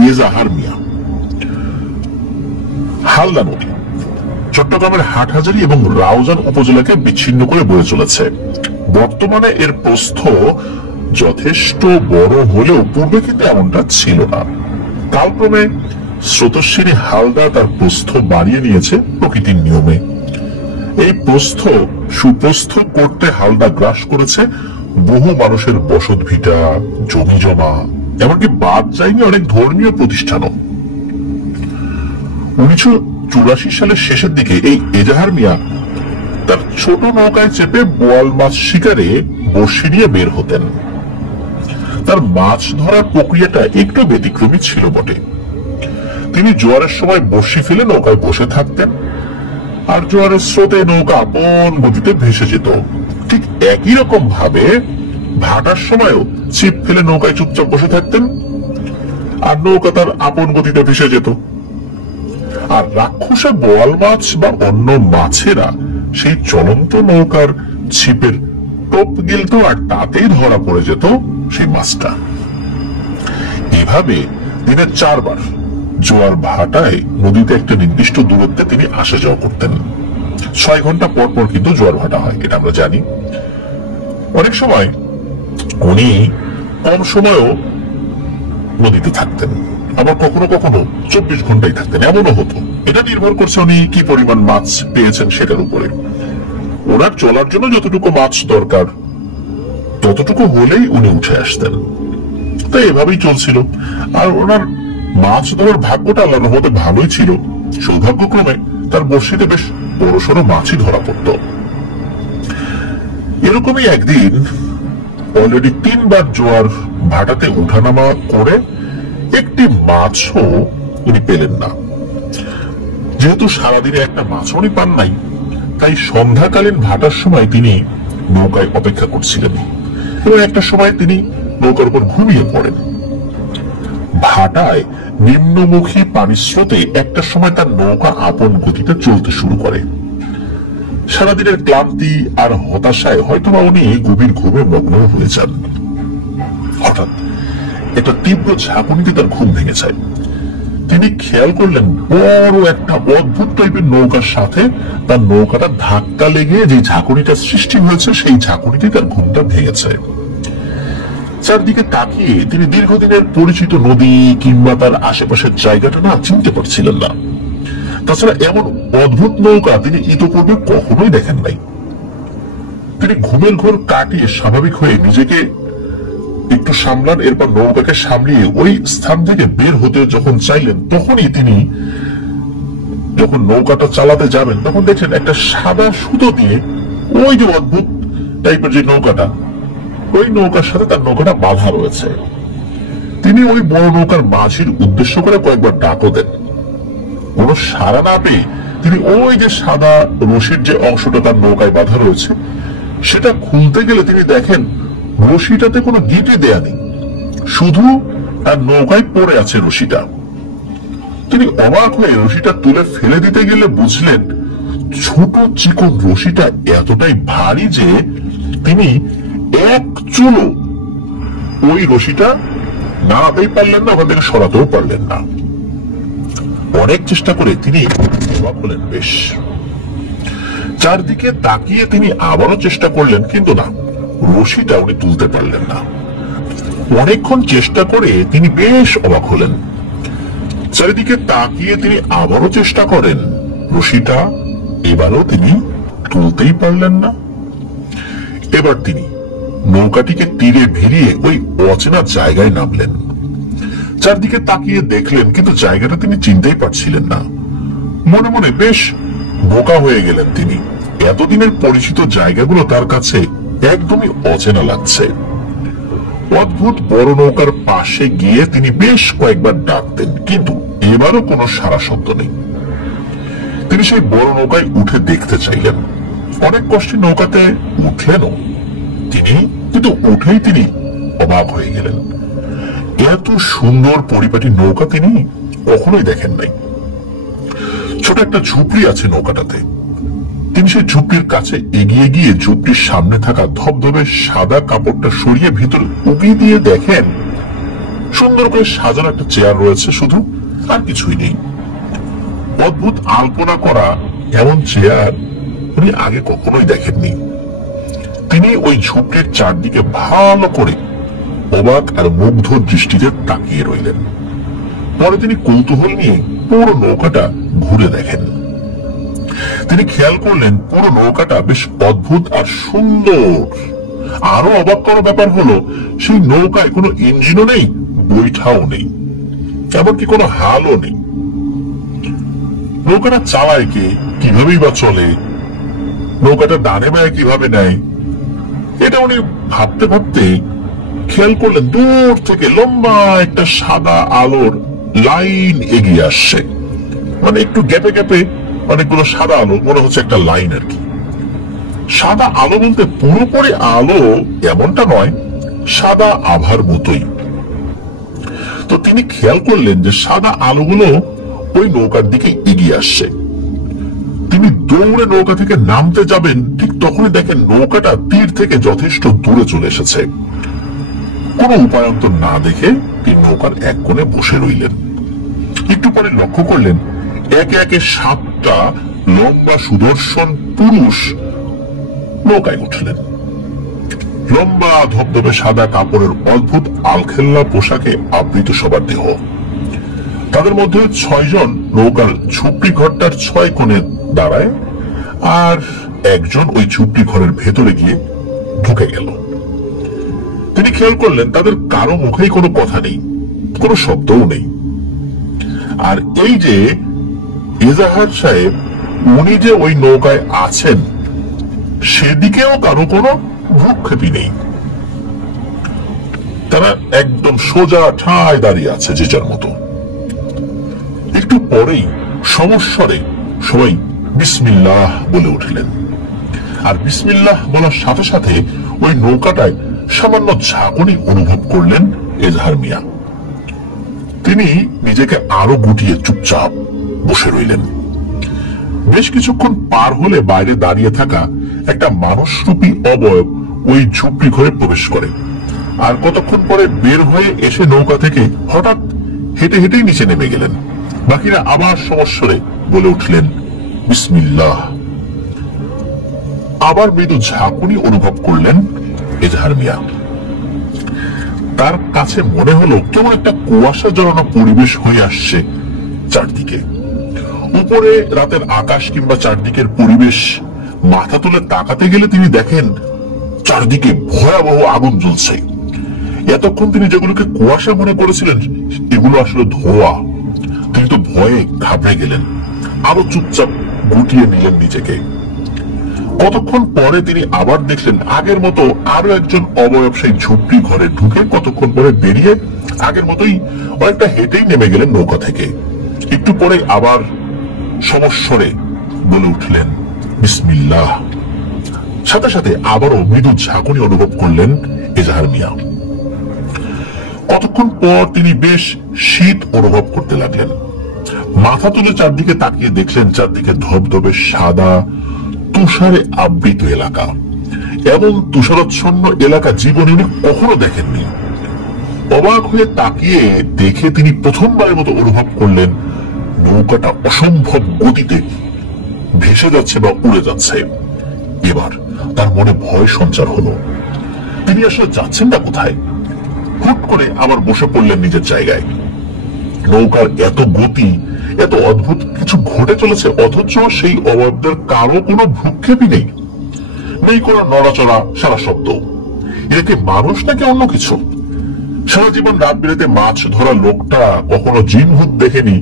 এজাহার মিয়া। হালদা নদী চট্টগ্রামের হাটহাজারী এবং রাউজান উপজেলাকে বিচ্ছিন্ন করে বয়ে চলেছে। বর্তমানে এর প্রস্থ যথেষ্ট বড় হলেও পূর্বে কিন্তু এমনটা ছিল না। কালক্রমে স্রোতস্বিনী হালদা তার প্রস্থ বাড়িয়ে নিয়েছে প্রকৃতির নিয়মে। এই প্রস্থ সুপ্রস্থ করতে হালদা গ্রাস করেছে বহু মানুষের বসত ভিটা, জমি জমা, এমনকি বাদ যায়নি অনেক ধর্মীয় প্রতিষ্ঠানও। 1984 সালের শেষের দিকে এই এজাহার মিয়া তার ছোট নৌকায় চেপে বোয়াল মাছ শিকারে বড়শি নিয়ে বের হতেন। তার মাছ ধরার প্রক্রিয়াটা একটু ব্যতিক্রমী ছিল বটে। তিনি জোয়ারের সময় বড়শি ফেলে নৌকায় বসে থাকতেন, আর জোয়ারের স্রোতে নৌকা আপন গতিতে ভেসে যেত। ঠিক একই রকম ভাবে ভাটার সময়ও ছিপ ফেলে নৌকায় চুপচাপ বসে থাকতেন, আর নৌকা তার আপন গতিতে ভেসে যেত। আর রাক্ষসে বোয়াল মাছ বা অন্য মাছেরা সেই চলন্ত নৌকার ছিপের টোপ গিলত, আর তাতেই ধরা পড়ে যেত সেই মাছটা। এভাবে দিনে 4 বার জোয়ার ভাটায় নদীতে একটা নির্দিষ্ট দূরত্বে তিনি আসা যাওয়া করতেন। 6 ঘন্টা পর পর কিন্তু জোয়ার ভাটা হয়, এটা আমরা জানি। অনেক সময় উনি কম সময়ও নদীতে থাকতেন, আবার কখনো কখনো 24 ঘন্টাই থাকতেন, এমনও হতো। এটা নির্ভর করছে উনি কি পরিমাণ মাছ পেয়েছেন সেটার উপরে। ওনার চলার জন্য যতটুকু মাছ দরকার ততটুকু হলেই উনি উঠে আসতেন। তো এভাবেই চলছিল। আর ওনার মাছ ধরার ভাগ্যটা আল্লাহর রহমতে ভালোই ছিল। সৌভাগ্যক্রমে তার বড়শিতে বেশ বড়সড় মাছই ধরা পড়ত। এরকমই একদিন অলরেডি 3 বার জোয়ার ভাটাতে উঠানামা করে একটি মাছও উনি পেলেন না। যেহেতু সারাদিনে একটা মাছ উনি পান নাই, তাই সন্ধ্যাকালীন ভাটার সময় তিনি নৌকায় অপেক্ষা করছিলেন এবং একটা সময় তিনি নৌকার উপর ঘুমিয়ে পড়েন। ভাটায় নিম্নমুখী পানির স্রোতে একটা সময় তার নৌকা আপন গতিতে চলতে শুরু করে। সারাদিনের ক্লান্তি আর হতাশায় হয়তোবা উনি গভীর ঘুমে মগ্ন হয়ে যান। হঠাৎ একটা তীব্র ঝাঁকুনিতে তার ঘুম ভেঙে যায়। তিনি খেয়াল করলেন বড় একটা অদ্ভুত টাইপের নৌকার সাথে তার নৌকাটা ধাক্কা লেগে যে ঝাঁকুনিটা সৃষ্টি হয়েছে, সেই ঝাঁকুনিতে তার ঘুমটা ভেঙেছে। চারদিকে তাকিয়ে তিনি দীর্ঘদিনের পরিচিত নদী কিংবা তার আশেপাশের জায়গাটা না চিনতে পারছিলেন না। তাছাড়া এমন অদ্ভুত নৌকা তিনি ইতোপূর্বে কখনোই দেখেন নাই। তিনি ঘুমের ঘোর কাটিয়ে স্বাভাবিক হয়ে নিজেকে একটু সামলান। এরপর নৌকাকে সামলিয়ে ওই স্থান থেকে বের হতে যখন চাইলেন, তখনই তিনি যখন নৌকাটা চালাতে যাবেন তখন দেখছেন একটা সাদা সুতো দিয়ে ওই যে অদ্ভুত টাইপের যে নৌকাটা, ওই নৌকার সাথে তার নৌকাটা বাঁধা রয়েছে। তিনি ওই বড় নৌকার মাঝির উদ্দেশ্য করে কয়েকবার ডাকও দেন। কোন সাড়া না পেয়ে তিনি ওই যে সাদা রশির যে অংশটা তার নৌকায় বাঁধা রয়েছে সেটা খুলতে গেলে তিনি দেখেন রশিটাতে কোনো গিঁটে দেয়া নেই, শুধু তার নৌকায় পড়ে আছে রশিটা। তিনি অবাক হয়ে রশিটা তুলে ফেলে দিতে গেলে বুঝলেন ছোট চিকন রশিটা এতটাই ভারী যে তিনি এক চুলো ওই রশিটা নাড়াতেই পারলেন না, ওখান থেকে সরাতেও পারলেন না। অনেক চেষ্টা করে তিনি অবাক হলেন বেশ। চারদিকে তাকিয়ে তিনি আবারও চেষ্টা করলেন, কিন্তু না, রশিটা উনি তুলতে পারলেন না। অনেকক্ষণ চেষ্টা করে তিনি বেশ অবাক হলেন। চারিদিকে তাকিয়ে তিনি আবারও চেষ্টা করেন, রশিটা এবারও তিনি তুলতেই পারলেন না। এবার তিনি নৌকাটিকে তীরে ভিড়িয়ে ওই অচেনা জায়গায় নামলেন। চারদিকে তাকিয়ে দেখলেন, কিন্তু জায়গাটা তিনি চিনতেই পারছিলেন না। মনে মনে বেশ বোকা হয়ে গেলেন তিনি। এতদিনের পরিচিত জায়গাগুলো তার কাছে একদমই অচেনা লাগছে। অদ্ভুত বড় নৌকার পাশে গিয়ে তিনি বেশ কয়েকবার ডাকতেন, কিন্তু এবারও কোনো সাড়া শব্দ নেই। তিনি সেই বড় নৌকায় উঠে দেখতে চাইলেন। অনেক কষ্টে নৌকাতে উঠলেনও তিনি, কিন্তু উঠেই তিনি অবাক হয়ে গেলেন। এত সুন্দর পরিপাটি নৌকা তিনি কখনোই দেখেন নাই। ছোট একটা ঝুপড়ি আছে নৌকাটাতে। তিনি সেই ঝুপড়ির কাছে এগিয়ে গিয়ে ঝুপড়ির সামনে থাকা ধবধবে সাদা কাপড়টা সরিয়ে ভিতরে উকি দিয়ে দেখেন সুন্দর করে সাজানো একটা চেয়ার রয়েছে, শুধু, আর কিছুই নেই। অদ্ভুত আলপনা করা এমন চেয়ার উনি আগে কখনোই দেখেননি। তিনি ওই ঝুপড়ির চারদিকে ভালো করে অবাক আর মুগ্ধ দৃষ্টিতে তাকিয়ে রইলেন। পরে তিনি কৌতূহল নিয়ে পুরো নৌকাটা ঘুরে দেখেন। তিনি খেয়াল করলেন পুরো নৌকাটা বেশ অদ্ভুত আর সুন্দর। আরো অবাক করার ব্যাপার হলো সেই নৌকায় কোনো ইঞ্জিনও নেই, বৈঠাও নেই, এমনকি কোনো হালও নেই। নৌকাটা চালায় কে, কিভাবেই বা চলে, নৌকাটা ডানে বায়ে কিভাবে নেয়, এটা উনি ভাবতে ভাবতে খেয়াল করলেন দূর থেকে লম্বা একটা সাদা আলোর লাইন এগিয়ে আসছে। মানে একটু গ্যাপে গ্যাপে অনেকগুলো সাদা আলো, মনে হচ্ছে একটা লাইন আর কি। সাদা আলো বলতে পুরোপুরি আলো এমনটা নয়, সাদা আভার মতোই। তো তিনি খেয়াল করলেন যে সাদা আলোগুলো ওই নৌকার দিকে এগিয়ে আসছে। তিনি দৌড়ে নৌকা থেকে নামতে যাবেন, ঠিক তখনই দেখেন নৌকাটা তীর থেকে যথেষ্ট দূরে চলে এসেছে। কোন উপায়ন্তর না দেখে তিনি নৌকার এক কোণে বসে রইলেন। একটু পরে লক্ষ্য করলেন একে একে 7টা লম্বা সুদর্শন পুরুষ নৌকায় উঠলেন। লম্বা ধবধবে সাদা কাপড়ের অদ্ভুত আলখেল্লা পোশাকে আবৃত সবার দেহ। তাদের মধ্যে 6 জন নৌকার ঝুপড়ি ঘরটার 6 কোণে দাঁড়ায়, আর একজন ওই ঝুপড়ি ঘরের ভেতরে গিয়ে ঢুকে গেল। তিনি খেয়াল করলেন তাদের কারো মুখেই কোনো কথা নেই, কোনো শব্দও নেই। আর এই যে এজাহার সাহেব, উনি যে ওই নৌকায় আছেন সেদিকেও কারো কোনো ভ্রুক্ষেপই নেই। তারা একদম সোজা ঠায় দাঁড়িয়ে আছে যে যার মতো। একটু পরেই সমস্বরে সবাই বিসমিল্লাহ বলে উঠলেন। আর বিসমিল্লাহ বলার সাথে সাথে ওই নৌকাটায় সামান্য ঝাঁকুনি অনুভব করলেন এজাহার মিয়া। তিনি নিজেকে আরো গুটিয়ে চুপচাপ বসে রইলেন। বেশ কিছুক্ষণ পার হলে বাইরে দাঁড়িয়ে থাকা একটা মানুষরূপী অবয়ব ওই ঝুপড়ি ঘরে প্রবেশ করে, আর কতক্ষণ পরে বের হয়ে এসে নৌকা থেকে হঠাৎ হেঁটে হেঁটেই নিচে নেমে গেলেন। বাকিরা আবার সমস্বরে বলে উঠলেন বিসমিল্লাহ। আবার মৃদু ঝাঁকুনি অনুভব করলেন এজাহার মিয়া। তার কাছে মনে হলো কেমন একটা কুয়াশা জড়ানো পরিবেশ হয়ে আসছে চারদিকে। উপরে রাতের আকাশ কিংবা চারদিকের পরিবেশ মাথা তুলে তাকাতে গেলে তিনি দেখেন চারদিকে ভয়াবহ আগুন জ্বলছে। এতক্ষণ তিনি যেগুলোকে কুয়াশা মনে করেছিলেন এগুলো আসলে ধোঁয়া। তিনি তো ভয়ে ঘাবড়ে গেলেন, আরো চুপচাপ গুটিয়ে নিলেন নিজেকে। কতক্ষণ পরে তিনি আবার দেখলেন আগের মতো আরো একজন অবয়ব সেই ঝুপড়ি ঘরে ঢুকে কতক্ষণ পরে বেরিয়ে আগের মতোই অনেকটা হেঁটেই নেমে গেলেন নৌকা থেকে। একটু পরে আবার সমস্বরে বলে উঠলেন বিসমিল্লাহ। সাথে সাথে আবারও মৃদু ঝাঁকুনি অনুভব করলেন এজাহার মিয়া। কতক্ষণ পর তিনি বেশ শীত অনুভব করতে লাগলেন। মাথা তুলে চারদিকে তাকিয়ে দেখলেন চারদিকে ধবধবে সাদা তুষারে আবৃত এলাকা। এমন তুষারাচ্ছন্ন এলাকা জীবনে উনি কখনো দেখেননি। অবাক হয়ে তাকিয়ে দেখে তিনি প্রথমবারের মতো অনুভব করলেন নৌকাটা অসম্ভব গতিতে ভেসে যাচ্ছে বা উড়ে যাচ্ছে। এবার তার মনে ভয় সঞ্চার হলো, তিনি আসলে যাচ্ছেন না কোথায়। হুট করে আবার বসে পড়লেন নিজের জায়গায়। নৌকার এত গতি, এত অদ্ভুত কিছু ঘটে চলেছে, অথচ সেই অবয়বদের কারো কোনো ভ্রুক্ষেপই নেই, নেই কোনো নড়াচড়া, সারা শব্দ। এটা কি মানুষ নাকি অন্য কিছু? সারা জীবন রাত বিরেতে মাছ ধরা লোকটা কখনো জিন ভূত দেখেনি,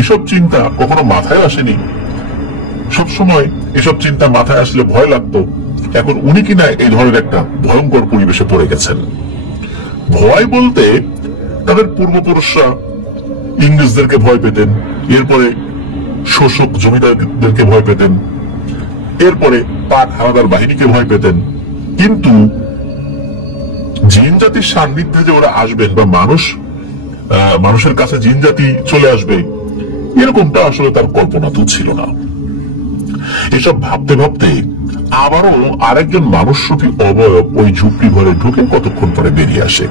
এসব চিন্তা কখনো মাথায় আসেনি। সবসময় এসব চিন্তা মাথায় আসলে ভয় লাগতো, এখন উনি কিনা এই ধরনের একটা ভয়ঙ্কর পরিবেশে পড়ে গেছেন। ভয় বলতে তাদের পূর্বপুরুষরা ইংরেজদেরকে ভয় পেতেন, এরপরে শোষক জমিদারদেরকে ভয় পেতেন, এরপরে পাক হানাদার বাহিনীকে ভয় পেতেন। কিন্তু জিন জাতির সান্নিধ্যে যে ওরা আসবেন বা মানুষের কাছে জিন জাতি চলে আসবে, এরকমটা আসলে তার কল্পনাতেও ছিল না। এসব ভাবতে ভাবতে আবারও আরেকজন মানুষরূপী অবয়ব ওই ঝুপড়ি ঘরে ঢুকে কতক্ষণ পরে বেরিয়ে আসে।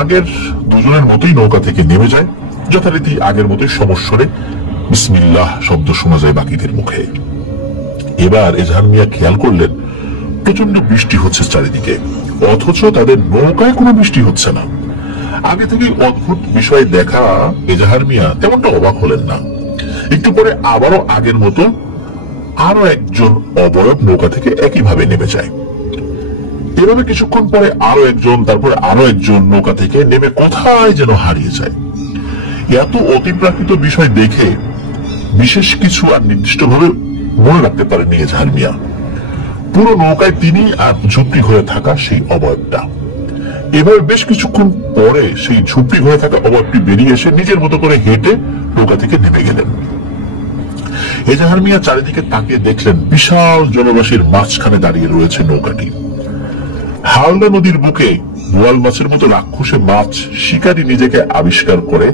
আগের দুজনের মতোই নৌকা থেকে নেমে যায়, যথারীতি আগের মতোই সমস্বরে বিসমিল্লাহ শব্দ শোনা যায় বাকিদের মুখে। এবার এজাহার মিয়া খেয়াল করলেন প্রচন্ড বৃষ্টি হচ্ছে চারিদিকে, অথচ তাদের নৌকায় কোনো বৃষ্টি হচ্ছে না। আগে থেকেই অদ্ভুত বিষয় দেখা এজাহার মিয়া তেমনটা অবাক হলেন না। একটু পরে আবারও আগের মতো আরো একজন অবয়ব নৌকা থেকে একইভাবে নেমে যায়। এভাবে কিছুক্ষণ পরে আরো একজন, তারপরে আরো একজন নৌকা থেকে নেমে কোথায় যেন হারিয়ে যায়। এত অতিপ্রাকৃত বিষয় দেখে বিশেষ কিছু আর নির্দিষ্টভাবে মনে রাখতে পারেননি এজাহার মিয়া। পুরো নৌকায় তিনি আর ঝুপড়ি ঘরে থাকা সেই অবয়বটা। এভাবে বেশ কিছুক্ষণ পরে সেই ঝুপড়ি ঘরে থাকা অবয়বটি বেরিয়ে এসে নিজের মতো করে হেঁটে নৌকা থেকে নেমে গেলেন। এজাহার মিয়া চারিদিকে তাকিয়ে দেখলেন বিশাল জলরাশির মাঝখানে দাঁড়িয়ে রয়েছে নৌকাটি। হালদা নদীর বুকে বোয়াল মাছের মতো রাক্ষসে মাছ শিকারী নিজেকে আবিষ্কার করে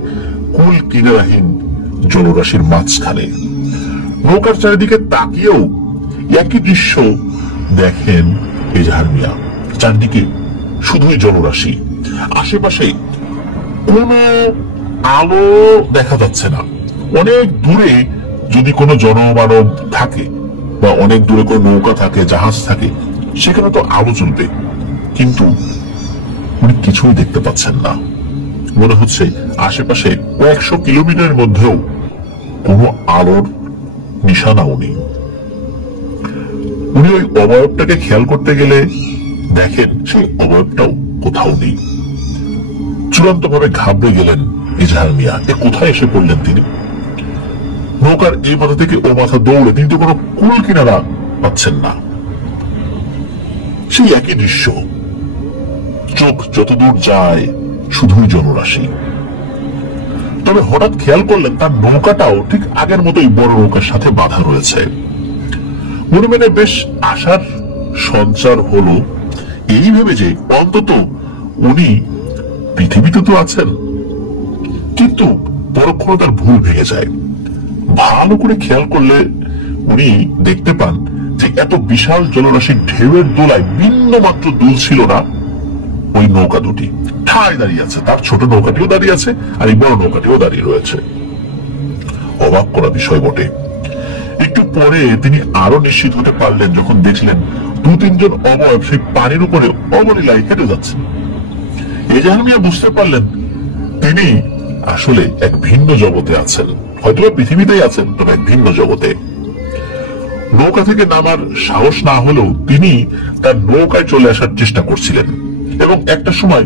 কুল কিনারাহীন জলরাশির মাঝখানে। নৌকার চারিদিকে তাকিয়েও একই দৃশ্য দেখেন এজাহার মিয়া। চারদিকে শুধুই জলরাশি, আশেপাশে কোনো আলো দেখা যাচ্ছে না। অনেক দূরে যদি কোনো জনমানব থাকে বা অনেক দূরে কোনো নৌকা থাকে, জাহাজ থাকে, সেখানে তো আলো জ্বলবে, কিন্তু উনি কিছুই দেখতে পাচ্ছেন না। মনে হচ্ছে আশেপাশে কয়েকশো কিলোমিটারের মধ্যেও কোনো আলোর নিশানাও নেই। উনি ওই অবয়বটাকে খেয়াল করতে গেলে দেখেন সেই অবয়বটাও কোথাও নেই। চূড়ান্ত ভাবে ঘাবড়ে গেলেন এজাহার মিয়া। কোথায় এসে পড়লেন তিনি? নৌকার এই মাথা থেকে ও মাথা দৌড়ে তিনি তো কোনো কুল কিনারা পাচ্ছেন না। সেই একই দৃশ্য, চোখ যতদূর যায় শুধুই জনরাশি। তবে হঠাৎ খেয়াল করলেন তার নৌকাটাও ঠিক আগের মতোই বড় নৌকার সাথে বাঁধা রয়েছে। মনে মনে বেশ আশার সঞ্চার হলো, এই ভেবে যে অন্তত উনি পৃথিবীতে তো আছেন। কিন্তু পরক্ষণে তার ভুল ভেঙে যায়। ভালো করে খেয়াল করলে উনি দেখতে পান যে এত বিশাল জলরাশির ঢেউয়ের দোলায় বিন্দু মাত্র দুল ছিল না ওই নৌকা দুটি। ঠায় দাঁড়িয়ে আছে, তার ছোট নৌকাটিও দাঁড়িয়ে আছে আর এই বড় নৌকাটিও দাঁড়িয়ে রয়েছে। অবাক করা বিষয় বটে। একটু পরে তিনি আরো নিশ্চিত হতে পারলেন যখন দেখলেন দু তিনজন অবয়ব সেই পানির উপরে অবলীলায় হেঁটে যাচ্ছে। এজাহার মিয়া বুঝতে পারলেন তিনি আসলে এক ভিন্ন জগতে আছেন। হয়তো পৃথিবীতেই আছেন, তবে এক ভিন্ন জগতে। নৌকা থেকে নামার সাহস না হলেও তিনি তার নৌকায় চলে আসার চেষ্টা করছিলেন এবং একটা সময়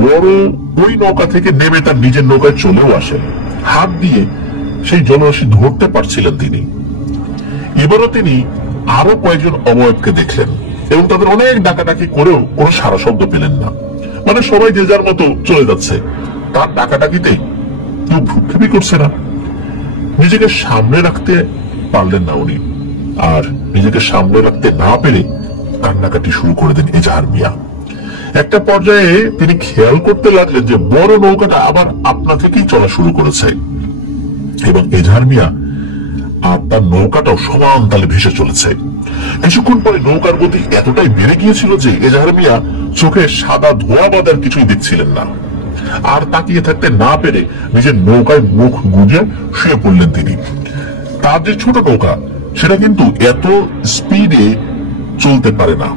বড় ওই নৌকা থেকে নেমে তার নিজের নৌকায় চলেও আসেন। হাত দিয়ে সেই জলরাশি ধরতে পারছিলেন তিনি। এবারও তিনি আরো কয়েকজন অবয়বকে দেখলেন এবং তাদের অনেক ডাকাডাকি করেও কোনো সারা শব্দ পেলেন না। মানে সবাই যে যার মতো চলে যাচ্ছে। তার ডাকাডাকিতে কেউ ভ্রুক্ষেপই করছে না। নিজেকে সামনে রাখতে পারলেন না উনি, আর নিজেকে সামনে রাখতে না পেরে কান্নাকাটি শুরু করে দেন এজাহার মিয়া। একটা পর্যায়ে তিনি খেয়াল করতে লাগলেন যে বড় নৌকাটা আবার আপনা থেকেই চলা শুরু করেছে এবং এজাহার মিয়া আর তার নৌকাটাও সমান তালে ভেসে চলেছে। কিছুক্ষণ পরে নৌকার গতি এতটাই বেড়ে গিয়েছিল যে এজাহার মিয়া চোখে সাদা ধোয়া বাঁধার কিছুই দেখছিলেন না। আর তাকিয়ে থাকতে না পেরে নিজের নৌকায় মুখ গুঁজে শুয়ে পড়লেন তিনি। তার যে ছোট নৌকা সেটা কিন্তু এত স্পিডে চলতে পারে না,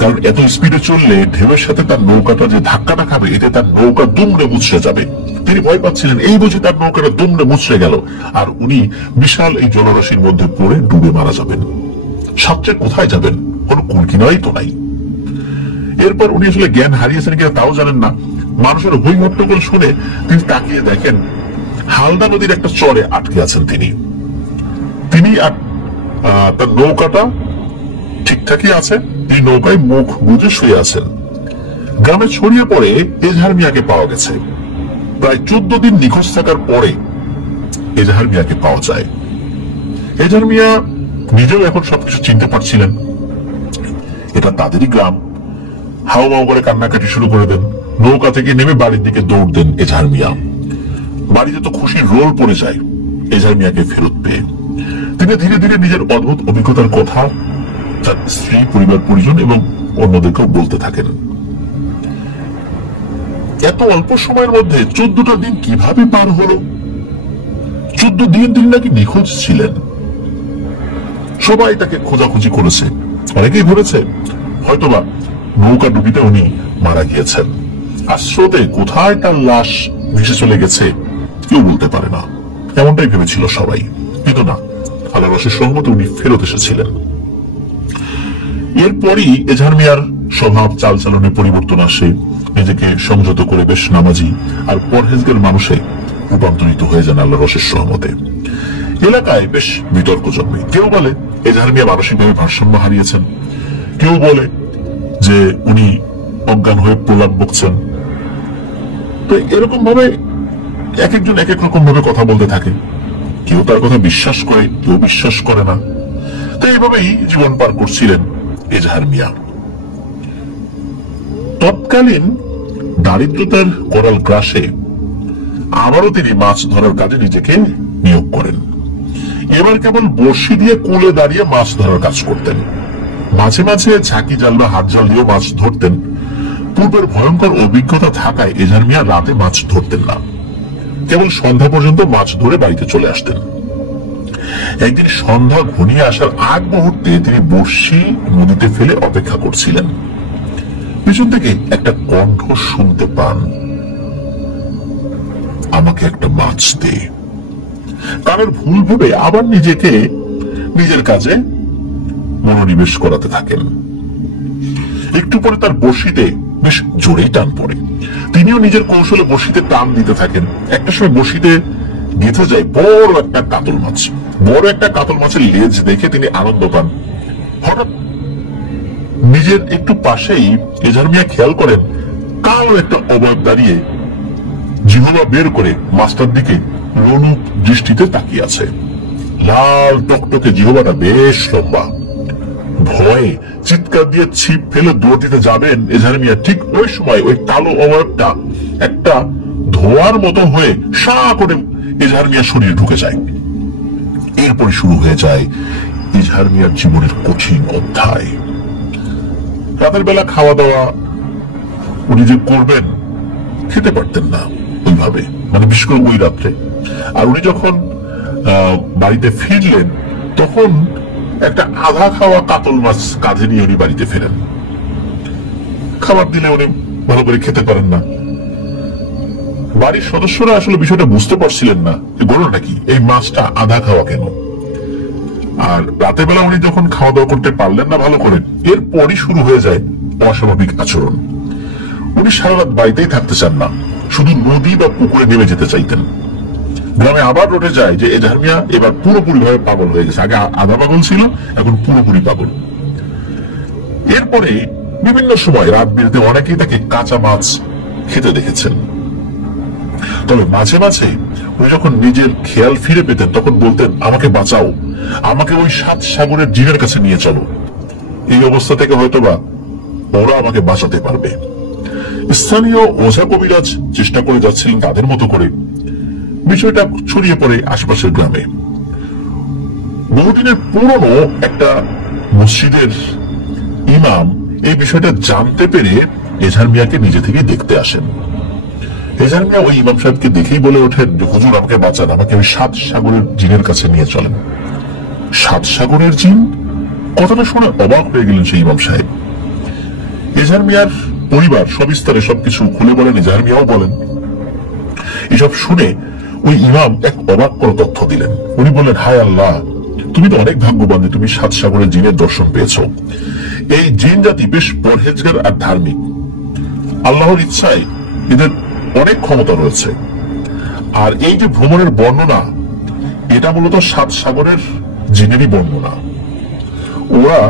কারণ এত স্পিডে চললে ঢেউয়ের সাথে তার নৌকাটা যে ধাক্কাটা খাবে, এতে তার নৌকা দুমড়ে মুচড়ে যাবে। তিনি ভয় পাচ্ছিলেন এই বুঝে তার নৌকাটা দুমড়ে মুচড়ে গেল আর উনি বিশাল এই জলরাশির মধ্যে পড়ে ডুবে মারা যাবেন। সাঁতরে কোথায় যাবেন? কোনো কুলকিনারাই তো নাই। এরপর উনি আসলে জ্ঞান হারিয়েছেন কিনা তাও জানেন না। মানুষের হই হট্টগোল শুনে তিনি তাকিয়ে দেখেন হালদা নদীর একটা চরে আটকে আছেন তিনি আর তার নৌকাটা ঠিকঠাকই আছে। তিনি নৌকায় মুখ গুঁজে শুয়ে আছেন। গ্রামে ছড়িয়ে পড়ে এজাহার মিয়াকে পাওয়া গেছে। প্রায় 14 দিন নিখোঁজ থাকার পরে এজাহার মিয়াকে পাওয়া যায়। এজাহার মিয়া নিজেও এখন সবকিছু চিনতে পারছিলেন। এটা তাদেরই গ্রাম। হাও মাও করে কান্নাকাটি শুরু করে দেন। নৌকা থেকে নেমে বাড়ির দিকে দৌড় দেন এজাহার মিয়া। বাড়িতে তো খুশির রোল পড়ে যায় এজাহার মিয়াকে ফেরত পেয়ে। তিনি ধীরে ধীরে নিজের অদ্ভুত অভিজ্ঞতার কথা তার স্ত্রী, পরিবার পরিজন এবং অন্যদেরকেও বলতে থাকেন। এত অল্প সময়ের মধ্যে 14টা দিন কিভাবে পার হলো? 14 দিন তিনি নাকি নিখোঁজ ছিলেন। সবাই তাকে খোঁজাখুঁজি করেছে, অনেকেই ধরেছে হয়তোবা নৌকা ডুবিতে উনি মারা গিয়েছেন, আর স্রোতে কোথায় তার লাশ ভেসে চলে গেছে কেউ বলতে পারে না। এমনটাই ভেবেছিল সবাই, কিন্তু না, আল্লাহর অশেষ রহমতে উনি ফেরত এসেছিলেন। এরপরই এজাহার মিয়ার স্বভাব চালচলনে পরিবর্তন আসে, নিজেকে সংযত করে বেশ নামাজি আর পরহেজগার মানুষে রূপান্তরিত হয়ে যান আল্লাহর অশেষ রহমতে। এলাকায় বেশ বিতর্ক জন্মে। কেউ বলে এজাহার মিয়া মানসিকভাবে ভারসাম্য হারিয়েছেন, কেউ বলে যে উনি অজ্ঞান হয়ে প্রলাপ বকছেন। তো এরকম ভাবে এক একজন এক এক রকম ভাবে কথা বলতে থাকে, কেউ তার কথা বিশ্বাস করে, কেউ বিশ্বাস করে না। তো এইভাবেই জীবন পার করছিলেন এজাহার মিয়া। তৎকালীন দারিদ্রতার করাল গ্রাসে আবারও তিনি মাছ ধরার কাজে নিজেকে নিয়োগ করেন। এবার কেবল বড়শি দিয়ে কুলে দাঁড়িয়ে মাছ ধরার কাজ করতেন। মাঝে মাঝে ঝাঁকি জাল বা হাত জাল দিয়েও মাছ ধরতেন। পূর্বের ভয়ঙ্কর অভিজ্ঞতা থাকায় এজাহার মিয়া রাতে মাছ ধরতেন না, কেবল সন্ধ্যা পর্যন্ত মাছ ধরে বাড়িতে চলে আসতেন। একদিন সন্ধ্যা ঘনিয়ে আসার আগ মুহূর্তে তিনি বড়শি নদীতে ফেলে অপেক্ষা করছিলেন। পিছন থেকে একটা কণ্ঠ শুনতে পান, আমাকে একটা মাছ দে। কারোর ভুল ভেবে আবার নিজেকে নিজের কাজে মনোনিবেশ করাতে থাকেন। একটু পরে তার বড়শিতে বেশ জোরেই টান পড়ে। তিনিও নিজের কৌশলে বড়শিতে টান দিতে থাকেন। একটা সময় বড়শিতে গেঁথে যায় বড় একটা কাতল মাছ। বড় একটা কাতল মাছের লেজ দেখে তিনি আনন্দ পান। হঠাৎ নিজের একটু পাশেই এজাহার মিয়া খেয়াল করেন কালো একটা অবয়ব দাঁড়িয়ে জিহ্বা বের করে মাছটার দিকে রণুক দৃষ্টিতে তাকিয়ে আছে। লাল টকটকে জিহ্বাটা বেশ লম্বা। ভয়ে চিৎকার দিয়ে ছিপ ফেলে দৌড় দিতে যাবেন এজাহার মিয়া, ঠিক ওই সময় ওই কালো অবয়বটা একটা ধোয়ার মতো হয়ে সা করে এজাহার মিয়ার শরীরে ঢুকে যায়। এরপরে শুরু হয়ে যায় এজাহার মিয়ার জীবনের কঠিন অধ্যায়। রাতের বেলা খাওয়া দাওয়া উনি যে করবেন খেতে পারতেন না ওইভাবে, মানে বিশেষ করে ওই রাত্রে। আর উনি যখন বাড়িতে ফিরলেন তখন একটা আধা খাওয়া কাতল মাছ কাঁধে নিয়ে উনি বাড়িতে ফেরেন। খাবার দিলে উনি ভালো করে খেতে পারেন না। বাড়ির সদস্যরা আসলে বিষয়টা বুঝতে পারছিলেন না, বলো নাকি এই মাছটা আধা খাওয়া কেন। আর রাতের বেলা উনি যখন খাওয়া দাওয়া করতে পারলেন না ভালো করে, এরপরই শুরু হয়ে যায় অস্বাভাবিক আচরণ। উনি সারা রাত বাড়িতেই থাকতে চান না, শুধু নদী বা পুকুরে নেমে যেতে চাইতেন। গ্রামে আবার রটে যায় যে এজাহার মিয়া এবার পুরোপুরি ভাবে পাগল হয়ে গেছে। আগে আধা পাগল ছিল, এখন পুরোপুরি পাগল। এরপরে বিভিন্ন সময় রাত বিরেতে অনেকেই তাকে কাঁচা মাছ খেতে দেখেছেন। তবে মাঝে মাঝে উনি যখন নিজের খেয়াল ফিরে পেতেন তখন বলতেন, আমাকে বাঁচাও, আমাকে ওই 7 সাগরের জিনের কাছে নিয়ে চলো। এই অবস্থা থেকে হয়তোবা ওরা আমাকে বাঁচাতে পারবে। স্থানীয় ওঝা কবিরাজ চেষ্টা করে যাচ্ছিলেন তাদের মতো করে। বিষয়টা ছড়িয়ে পড়ে আশেপাশের গ্রামে। বহুদিনের পুরনো একটা মসজিদের ইমাম এই বিষয়টা জানতে পেরে এজাহার মিয়াকে নিজে থেকে দেখতে আসেন। এজাহার মিয়া ওই ইমাম সাহেবকে দেখেই বলে ওঠেন, হুজুর আমাকে বাঁচান, আমাকে ওই 7 সাগরের জিনের কাছে নিয়ে চলেন। 7 সাগরের জিন? কথাটা শুনে অবাক হয়ে গেলেন সেই ইমাম সাহেব। এজাহার মিয়ার পরিবার সবিস্তারে সবকিছু খুলে বলেন, এজাহার মিয়াও বলেন। এসব শুনে ওই ইমাম এক অবাক করা তথ্য দিলেন। উনি বললেন, হায় আল্লাহ, তুমি তো অনেক ভাগ্যবান যে তুমি 7 সাগরের জিনের দর্শন পেয়েছ। এই জিন জাতি বেশ পরহেজগার আর ধার্মিক। আল্লাহর ইচ্ছায় এদের অনেক ক্ষমতা রয়েছে। আর এই যে ভ্রমণের বর্ণনা, এটা মূলত 7 সাগরের জিনেরই বর্ণনা। ওরা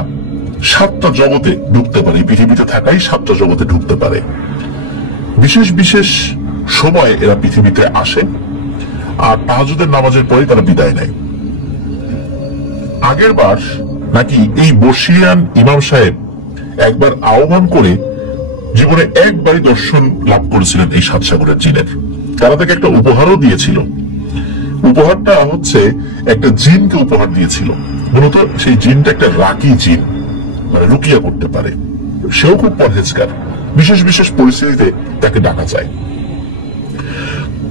7টা জগতে ঢুকতে পারে, পৃথিবীতে থাকাই 7টা জগতে ঢুকতে পারে। বিশেষ বিশেষ সময় এরা পৃথিবীতে আসে আর তাহাজ্জুদের নামাজের পরে তারা বিদায় নেয়। আগের বার নাকি এই বর্ষিয়ান ইমাম সাহেব একবার আহ্বান করে জীবনে একবারই দর্শন লাভ করেছিলেন এই 7 সাগরের জিনের। তারা তাকে একটা উপহারও দিয়েছিল। উপহারটা হচ্ছে একটা জিনকে উপহার দিয়েছিল। মূলত সেই জিনটা একটা রাকি জিন, মানে রুকিয়া করতে পারে। সেও খুব পরহেজগার, বিশেষ বিশেষ পরিস্থিতিতে তাকে ডাকা যায়।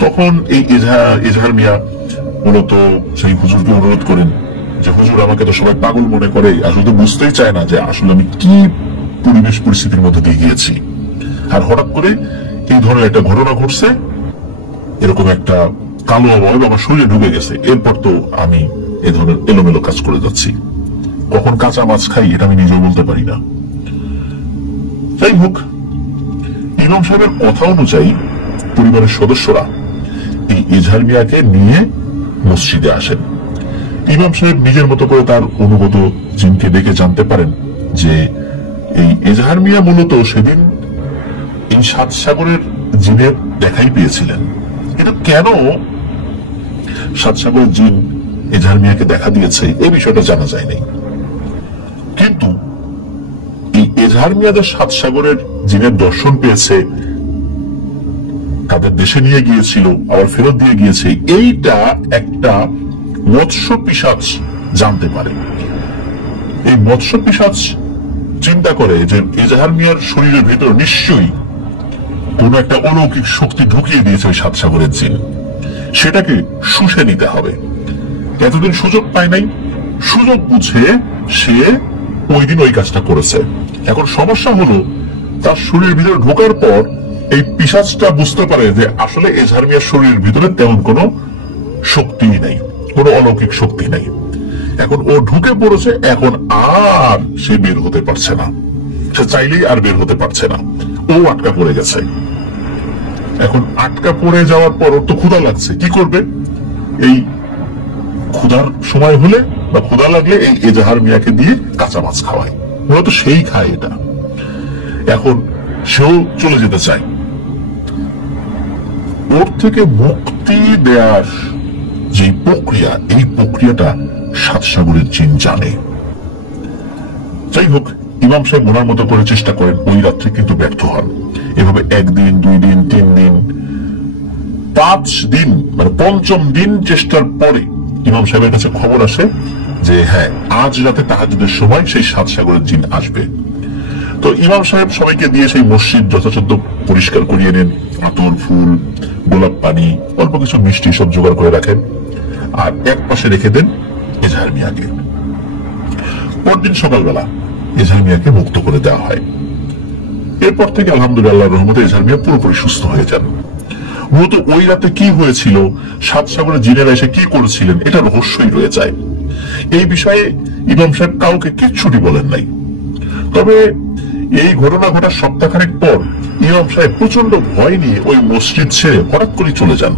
তখন এই এজাহার মিয়া মূলত সেই হুজুরকে অনুরোধ করেন যে হুজুর, আমাকে তো সবাই পাগল মনে করে, আসলে তো বুঝতেই চায় না যে আসলে আমি কি পরিবেশ পরিস্থিতির মধ্যে দিয়ে গিয়েছি। আর হঠাৎ করে এই ধরনের একটা ঘটনা ঘটছে, এরকম একটা কালো অবয়ব আমার শরীরে ঢুকে গেছে, এরপর তো আমি এ ধরনের এলোমেলো কাজ করে যাচ্ছি। কখন কাঁচা মাছ খাই এটা আমি নিজেও বলতে পারি না। যাই হোক, ইমাম সাহেবের কথা অনুযায়ী পরিবারের সদস্যরা এই এজাহার মিয়াকে নিয়ে মসজিদে আসেন। ইমাম সাহেব নিজের মতো করে তার অনুগত জিনকে ডেকে জানতে পারেন যে এই এজাহার মিয়া মূলত সেদিন এই 7 সাগরের জিনের দেখাই পেয়েছিলেন। কিন্তু কেন 7 সাগরের জিন এজাহার মিয়াকে দেখা দিয়েছে এই বিষয়টা জানা যায়নি। কিন্তু এই এজাহার মিয়াদের 7 সাগরের জিনের দর্শন পেয়েছে, তাদের দেশে নিয়ে গিয়েছিল, আবার ফেরত দিয়ে গিয়েছে, এইটা একটা মৎস্য পিশাচ জানতে পারে। এই মৎস্য পিশাচ চিন্তা করে যে এজাহার মিয়ার শরীরের ভেতর নিশ্চয়ই কোন একটা অলৌকিক শক্তি ঢুকিয়ে দিয়েছে 7 সাগরের জিন, সেটাকে শুষে নিতে হবে। এতদিন সুযোগ পায় নাই, সুযোগ বুঝে সে ওই দিন ওই কাজটা করেছে। এখন সমস্যা হলো তার শরীরের ভিতরে ঢোকার পর এই পিশাচটা বুঝতে পারে যে আসলে এজাহার মিয়ার শরীরের ভিতরে তেমন কোনো শক্তি নেই, কোনো অলৌকিক শক্তি নেই। এখন ও ঢুকে পড়েছে, এখন আর সে বের হতে পারছে না, সে চাইলেই আর বের হতে পারছে না, ও আটকা পড়ে গেছে। এখন আটকা পড়ে যাওয়ার পর ওর তো ক্ষুধা লাগছে, কি করবে? এই ক্ষুধার সময় হলে বা ক্ষুধা লাগলে এই এজাহার মিয়াকে দিয়ে কাঁচা মাছ খাওয়ায়, মূলত সেই খায় এটা। এখন সেও চলে যেতে চায়। ওর থেকে মুক্তি দেওয়ার যে প্রক্রিয়া, এই প্রক্রিয়াটা 7 সাগরের জিন জানে। যাই হোক, ইমাম সাহেব ওনার মতো করে চেষ্টা করেন, ওই রাত্রে কিন্তু ব্যর্থ হন। এভাবে 1 দিন 2 দিন 3 দিন 5 দিন, মানে 5ম দিন চেষ্টার পরে ইমাম সাহেবের কাছে খবর আসে যে হ্যাঁ, আজ রাতে তাহাজ্জুদের সময় সেই 7 সাগরের জিন আসবে। তো ইমাম সাহেব সবাইকে দিয়ে সেই মসজিদ যথাসাধ্য পরিষ্কার করিয়ে নেন, আতর, ফুল, গোলাপ পানি, অল্প কিছু মিষ্টি সব জোগাড় করে রাখেন, আর এক পাশে রেখে দেন এজাহার মিয়াকে। পরদিন সকালবেলা এজাহার মিয়াকে মুক্ত করে দেওয়া হয়। এরপর থেকে আলহামদুলিল্লাহ রহমতে এজাহার মিয়া পুরোপুরি সুস্থ হয়ে যান। মূলত ওই রাতে কি হয়েছিল, 7 সাগরের জিনেরা এসে কি করেছিলেন, এটা রহস্যই রয়ে যায়। এই বিষয়ে ইমাম সাহেব কাউকে কিচ্ছুটি বলেন নাই। তবে এই ঘটনা ঘটার সপ্তাহখানেক পর ইমাম সাহেব প্রচন্ড ভয় নিয়ে ওই মসজিদ ছেড়ে হঠাৎ করে চলে যান।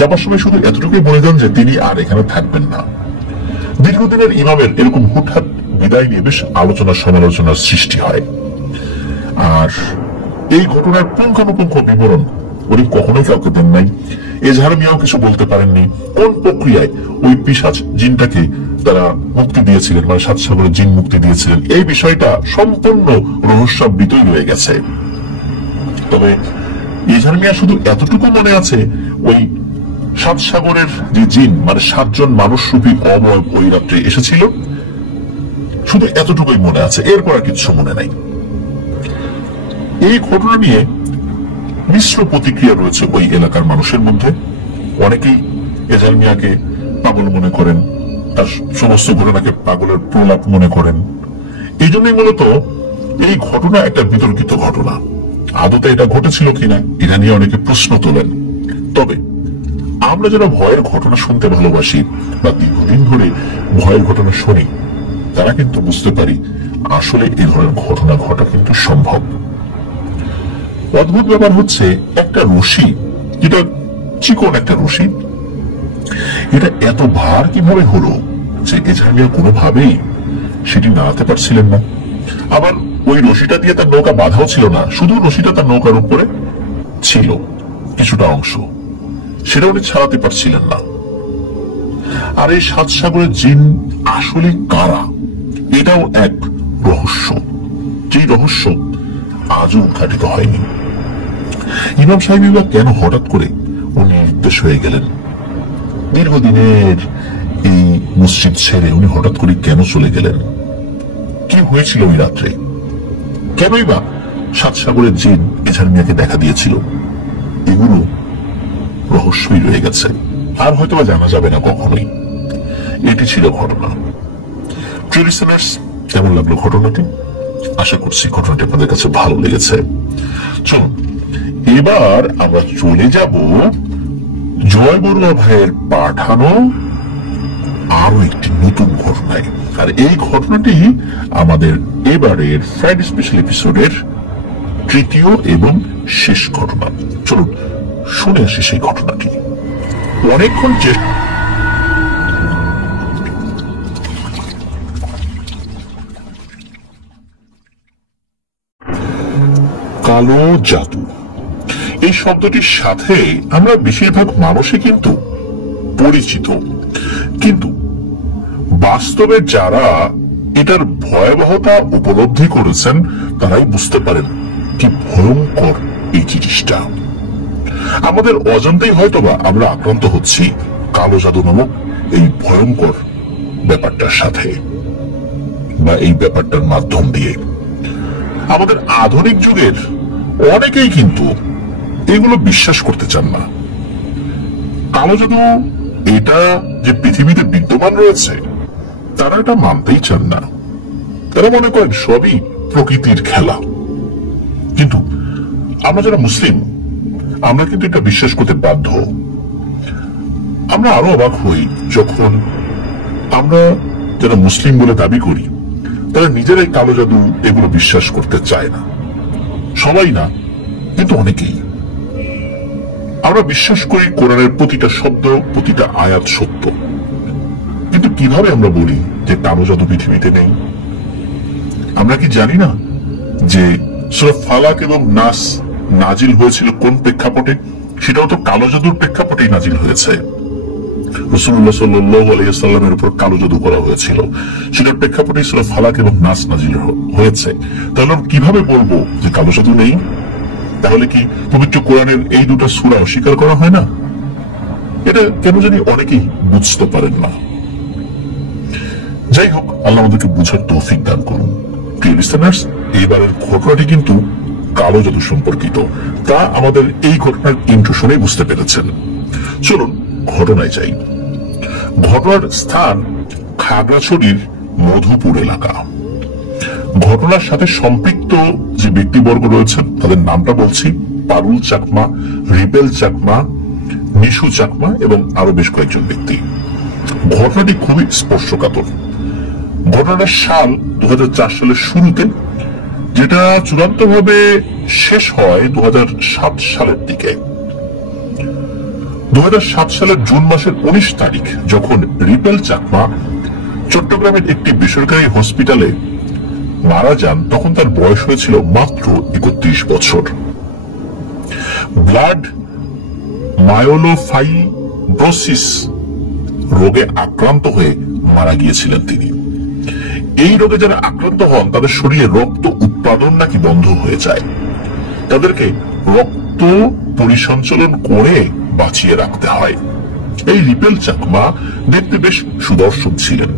যাবার সময় শুধু এতটুকুই বলে যান যে তিনি আর এখানে থাকবেন না। দীর্ঘদিনের ইমামের এরকম হুটহাট বিদায় নিয়ে বেশ আলোচনা সমালোচনার সৃষ্টি হয়। আর এই ঘটনার পুঙ্খানুপুঙ্খ বিবরণ উনি কখনোই কাউকে দেন নাই। এজাহার মিয়াও কিছু বলতে পারেননি কোন প্রক্রিয়ায় ওই পিশাচ জিনটাকে তারা মুক্তি দিয়েছিলেন, মানে 7 সাগরের জিন মুক্তি দিয়েছিলেন, এই বিষয়টা সম্পূর্ণ রহস্যাবৃতই রয়ে গেছে। তবে এজাহার মিয়া শুধু এতটুকু মনে আছে, ওই 7 সাগরের যে জিন, মানে 7 জন মানুষরূপী অবয়ব ওই রাত্রে এসেছিল, শুধু এতটুকুই মনে আছে, এরপর আর কিছু মনে নাই। এই ঘটনা নিয়ে মিশ্র প্রতিক্রিয়া রয়েছে ওই এলাকার মানুষের মধ্যে। অনেকেই এজাহার মিয়াকে পাগল মনে করেন, তার সমস্ত ঘটনাকে পাগলের প্রলাপ মনে করেন। এই জন্যই মূলত এই ঘটনা একটা বিতর্কিত ঘটনা। আদতে এটা ঘটেছিল কিনা এটা নিয়ে অনেকে প্রশ্ন তোলেন। তবে আমরা যারা ভয়ের ঘটনা শুনতে ভালোবাসি বা দীর্ঘদিন ধরে ভয়ের ঘটনা শুনি, তারা কিন্তু বুঝতে পারি আসলে এই ধরনের ঘটনা ঘটা কিন্তু সম্ভব। অদ্ভুত ব্যাপার হচ্ছে, একটা রশি, যেটা চিকন একটা রশি, এটা এত ভার কিভাবে হলো যে এজাহার মিয়া কোনোভাবেই সেটি নাড়াতে পারছিলেন না। আবার ওই রশিটা দিয়ে তার নৌকা বাঁধাও ছিল না, শুধু রশিটা তার নৌকার উপরে ছিল কিছুটা অংশ, সেটা উনি ছাড়াতে পারছিলেন না। আর এই 7 সাগরের জিন আসলে কারা, এটাও এক রহস্য, যে রহস্য আজও উদ্ঘাটিত হয়নি। ইমাম সাহেব কেন হঠাৎ করে উনি নির্দেশ হয়ে গেলেন? দীর্ঘদিনের এই মসজিদ ছেড়ে উনি হঠাৎ করে কেন চলে গেলেন? কি হয়েছিল ওই রাত্রে? কেনই বা সাত সাগরের জিন এজাহার মিয়াকে দেখা দিয়েছিল? এগুলো রহস্যই রয়ে গেছে, আর হয়তো বা জানা যাবে না কখনোই। এটি ছিল ঘটনা। কেমন লাগলো ঘটনাটি? আশা করছি ঘটনাটি আপনাদের কাছে ভালো লেগেছে। চলুন এবার আমরা চলে যাব জয় বড়ুয়া ভাইয়ের পাঠানো আরো একটি নতুন ঘটনায়। আর এই ঘটনাটি আমাদের এবারের ফ্রাইডে স্পেশাল এপিসোডের তৃতীয় এবং শেষ ঘটনা। চলুন শুনে আসি সেই ঘটনাটি। অনেকক্ষণ কালো জাদু এই শব্দটির সাথে আমরা বেশিরভাগ মানুষই কিন্তু পরিচিত, কিন্তু বাস্তবে যারা এটার ভয়াবহতা উপলব্ধি করেছেন তারাই বুঝতে পারেন কি ভয়ঙ্কর এই জিনিসটা। আমাদের অজান্তেই হয়তোবা আমরা আক্রান্ত হচ্ছি কালো জাদু নামক এই ভয়ঙ্কর ব্যাপারটার সাথে, বা এই ব্যাপারটার মাধ্যম দিয়ে। আমাদের আধুনিক যুগের অনেকেই কিন্তু এগুলো বিশ্বাস করতে চান না। কালো জাদু এটা যে পৃথিবীতে বিদ্যমান রয়েছে তারা এটা মানতেই চান না। তারা মনে করেন সবই প্রকৃতির খেলা। কিন্তু আমরা যারা মুসলিম আমরা কিন্তু এটা বিশ্বাস করতে বাধ্য। আমরা আরো অবাক হই যখন আমরা যারা মুসলিম বলে দাবি করি তারা নিজেরাই কালো জাদু এগুলো বিশ্বাস করতে চায় না। সবাই না, কিন্তু অনেকেই। আমরা বিশ্বাস করি কোরআনের প্রতিটা শব্দ, প্রতিটা আয়াত সত্য, কিন্তু কিভাবে আমরা বলি যে কালো জাদু পৃথিবীতে নেই? আমরা কি জানি না যে সূরা ফালাক এবং নাস নাজিল হয়েছিল কোন প্রেক্ষাপটে? সেটাও তো কালো জাদুর প্রেক্ষাপটেই নাজিল হয়েছে। রাসূলুল্লাহ সাল্লাল্লাহু আলাইহি ওয়াসাল্লামের উপর কালো জাদু করা হয়েছিল, সেটার প্রেক্ষাপটেই সূরা ফালাক এবং নাস নাজিল হয়েছে। তাহলে কিভাবে বলবো যে কালো জাদু নেই? তাহলে কি পবিত্র কোরআনের এই দুটো সূরা অস্বীকার করা হয় না? এটা কেন জানি অনেকেই বুঝতে পারেন না। যাই হোক, আল্লাহ আমাদেরকে বুঝার তৌফিক দান করুন। প্রিয় লিসেনার্স, এইবারের ঘটনাটি কিন্তু কালো জাদু সম্পর্কিত, তা আমাদের এই ঘটনার ইন্ট্রো শুনে বুঝতে পেরেছেন। চলুন ঘটনায় যাই। ঘটনার স্থান খাগড়াছড়ির মধুপুর এলাকা। ঘটনার সাথে সম্পৃক্ত যে ব্যক্তিবর্গ রয়েছেন তাদের নামটা বলছি: পারুল চাকমা, রিপেল চাকমা, নিশু চাকমা এবং আরো বেশ কয়েকজন ব্যক্তি। ঘটনাটি খুবই স্পর্শকাতর। ঘটনার সাল 2004 সালের শুরুতে, যেটা চূড়ান্তভাবে শেষ হয় 2007 সালের দিকে। 2007 সালের জুন মাসের 19 তারিখ যখন রিপেল চাকমা চট্টগ্রামের একটি বেসরকারি হসপিটালে মারা যান, তখন তার বয়স হয়েছিল মাত্র 31 বছর। ব্লাড মায়োলোফাইব্রোসিস রোগে আক্রান্ত হয়ে মারা গিয়েছিলেন তিনি। এই রোগে যারা আক্রান্ত হন তাদের শরীরে রক্ত উৎপাদন নাকি বন্ধ হয়ে যায়, তাদেরকে রক্ত পরিসঞ্চালন করে বাঁচিয়ে রাখতে হয়। এই রিপেল চাকমা দেখতে বেশ সুদর্শন ছিলেন।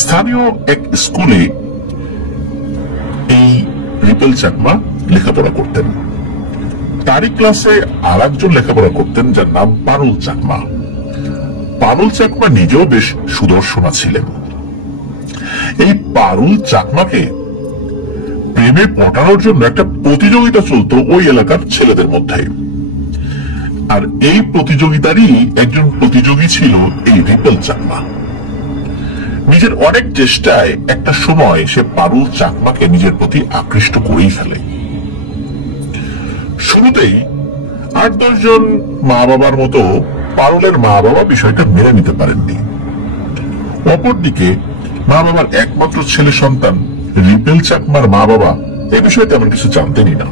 স্থানীয় এক স্কুলে এই রিপেল চাকমা লেখাপড়া করতেন। তারই ক্লাসে আর একজন লেখাপড়া করতেন যার নাম পারুল চাকমা। পারুল চাকমা নিজেও বেশ সুদর্শনা ছিলেন। এই পারুল চাকমাকে প্রেমে পটানোর জন্য একটা প্রতিযোগিতা চলতো ওই এলাকার ছেলেদের মধ্যে। আর এই প্রতিযোগিতারই একজন প্রতিযোগী ছিল এই রিপেল চাকমা। নিজের অনেক চেষ্টায় একটা সময় সে পারুল চাকমাকে নিজের প্রতি আকৃষ্ট করেই ফেলে। শুরুতেই 8-10 জন মা বাবার মতো পারুলের মা বাবা বিষয়টা মেনে নিতে পারেননি। অপরদিকে মা বাবার একমাত্র ছেলে সন্তান রিপেল চাকমার মা বাবা এ বিষয়ে তেমন কিছু জানতেনই না।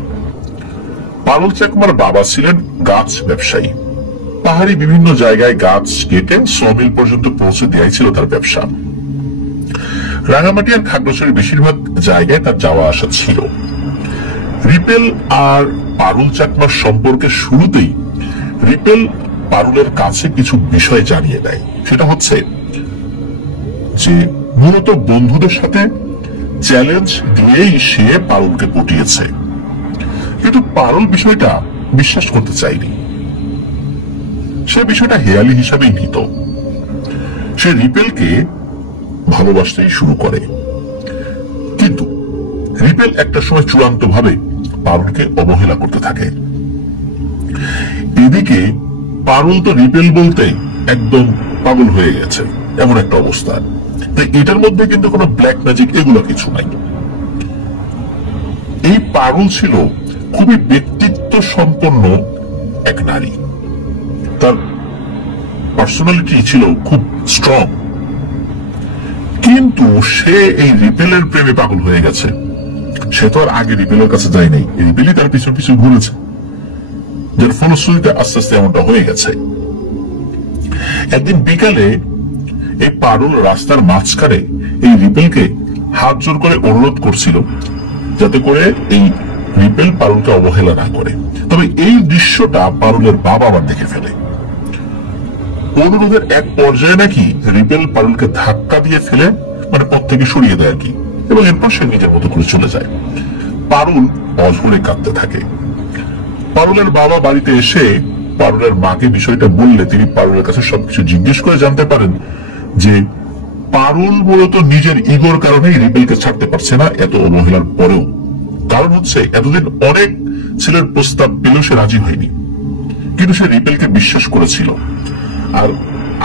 পারুল চাকমার বাবা ছিলেন গাছ ব্যবসায়ী। পাহাড়ি বিভিন্ন জায়গায় গাছ কেটে সমিল পর্যন্ত পৌঁছে দেওয়াই ছিল তার ব্যবসা। রাঙামাটি আর খাগড়াছড়ির বেশিরভাগ জায়গায় তার যাওয়া আসা ছিল। রিপেল আর পারুল চাকমার সম্পর্কে শুরুতেই রিপেল পারুলের কাছে কিছু বিষয় জানিয়ে দেয়। সেটা হচ্ছে যে মূলত বন্ধুদের সাথে চ্যালেঞ্জ দিয়েই সে পারুলকে পটিয়েছে, কিন্তু পারুল বিষয়টা বিশ্বাস করতে চায়নি। সে বিষয়টা হেয়ালি হিসাবেই নিত। সে রিপেলকে ভালোবাসতেই শুরু করে, কিন্তু রিপেল একটা সময় চূড়ান্ত ভাবে পারুলকে অবহেলা করতে থাকে। এদিকে পারুল তো রিপেল বলতে একদম পাগল হয়ে গেছে, এমন একটা অবস্থা। তাই এটার মধ্যে কিন্তু কোনো ব্ল্যাক ম্যাজিক এগুলো কিছু নাই। এই পারুল ছিল খুবই ব্যক্তিত্ব সম্পন্ন এক নারী। তার পার্সোনালিটি ছিল খুব স্ট্রং, কিন্তু সে এই রিপেলের প্রেমে পাগল হয়ে গেছে। সে তো আর আগে রিপেলের কাছে যায় নাই, রিপেলই তার পিছু পিছু ঘুরেছে, যার ফলশ্রুতিতে আস্তে আস্তে এমনটা হয়ে গেছে। একদিন বিকালে এই পারুল রাস্তার মাঝখানে এই রিপেলকে হাত জোর করে অনুরোধ করছিল যাতে করে এই রিপেল পারুলকে অবহেলা না করে। তবে এই দৃশ্যটা পারুলের বাবা আবার দেখে ফেলে। অনুরোধের এক পর্যায়ে নাকি রিপেল পারুলকে ধাক্কা দিয়ে ফেলে মানে পথ থেকে সরিয়ে দেয় আর কি, এবং এরপর সে নিজের মতো করে চলে যায়। পারুল অঝরে কাঁদতে থাকে। পারুলের বাবা বাড়িতে এসে পারুলের মাকে বিষয়টা বললে তিনি পারুলের কাছে সবকিছু জিজ্ঞেস করে জানতে পারেন যে পারুল মূলত নিজের ইগোর কারণেই রিপেলকে ছাড়তে পারছে না এত অবহেলার পরেও। কারণ হচ্ছে এতদিন অনেক ছেলের প্রস্তাব পেলেও সে রাজি হয়নি, কিন্তু সে রিপেলকে বিশ্বাস করেছিল। আর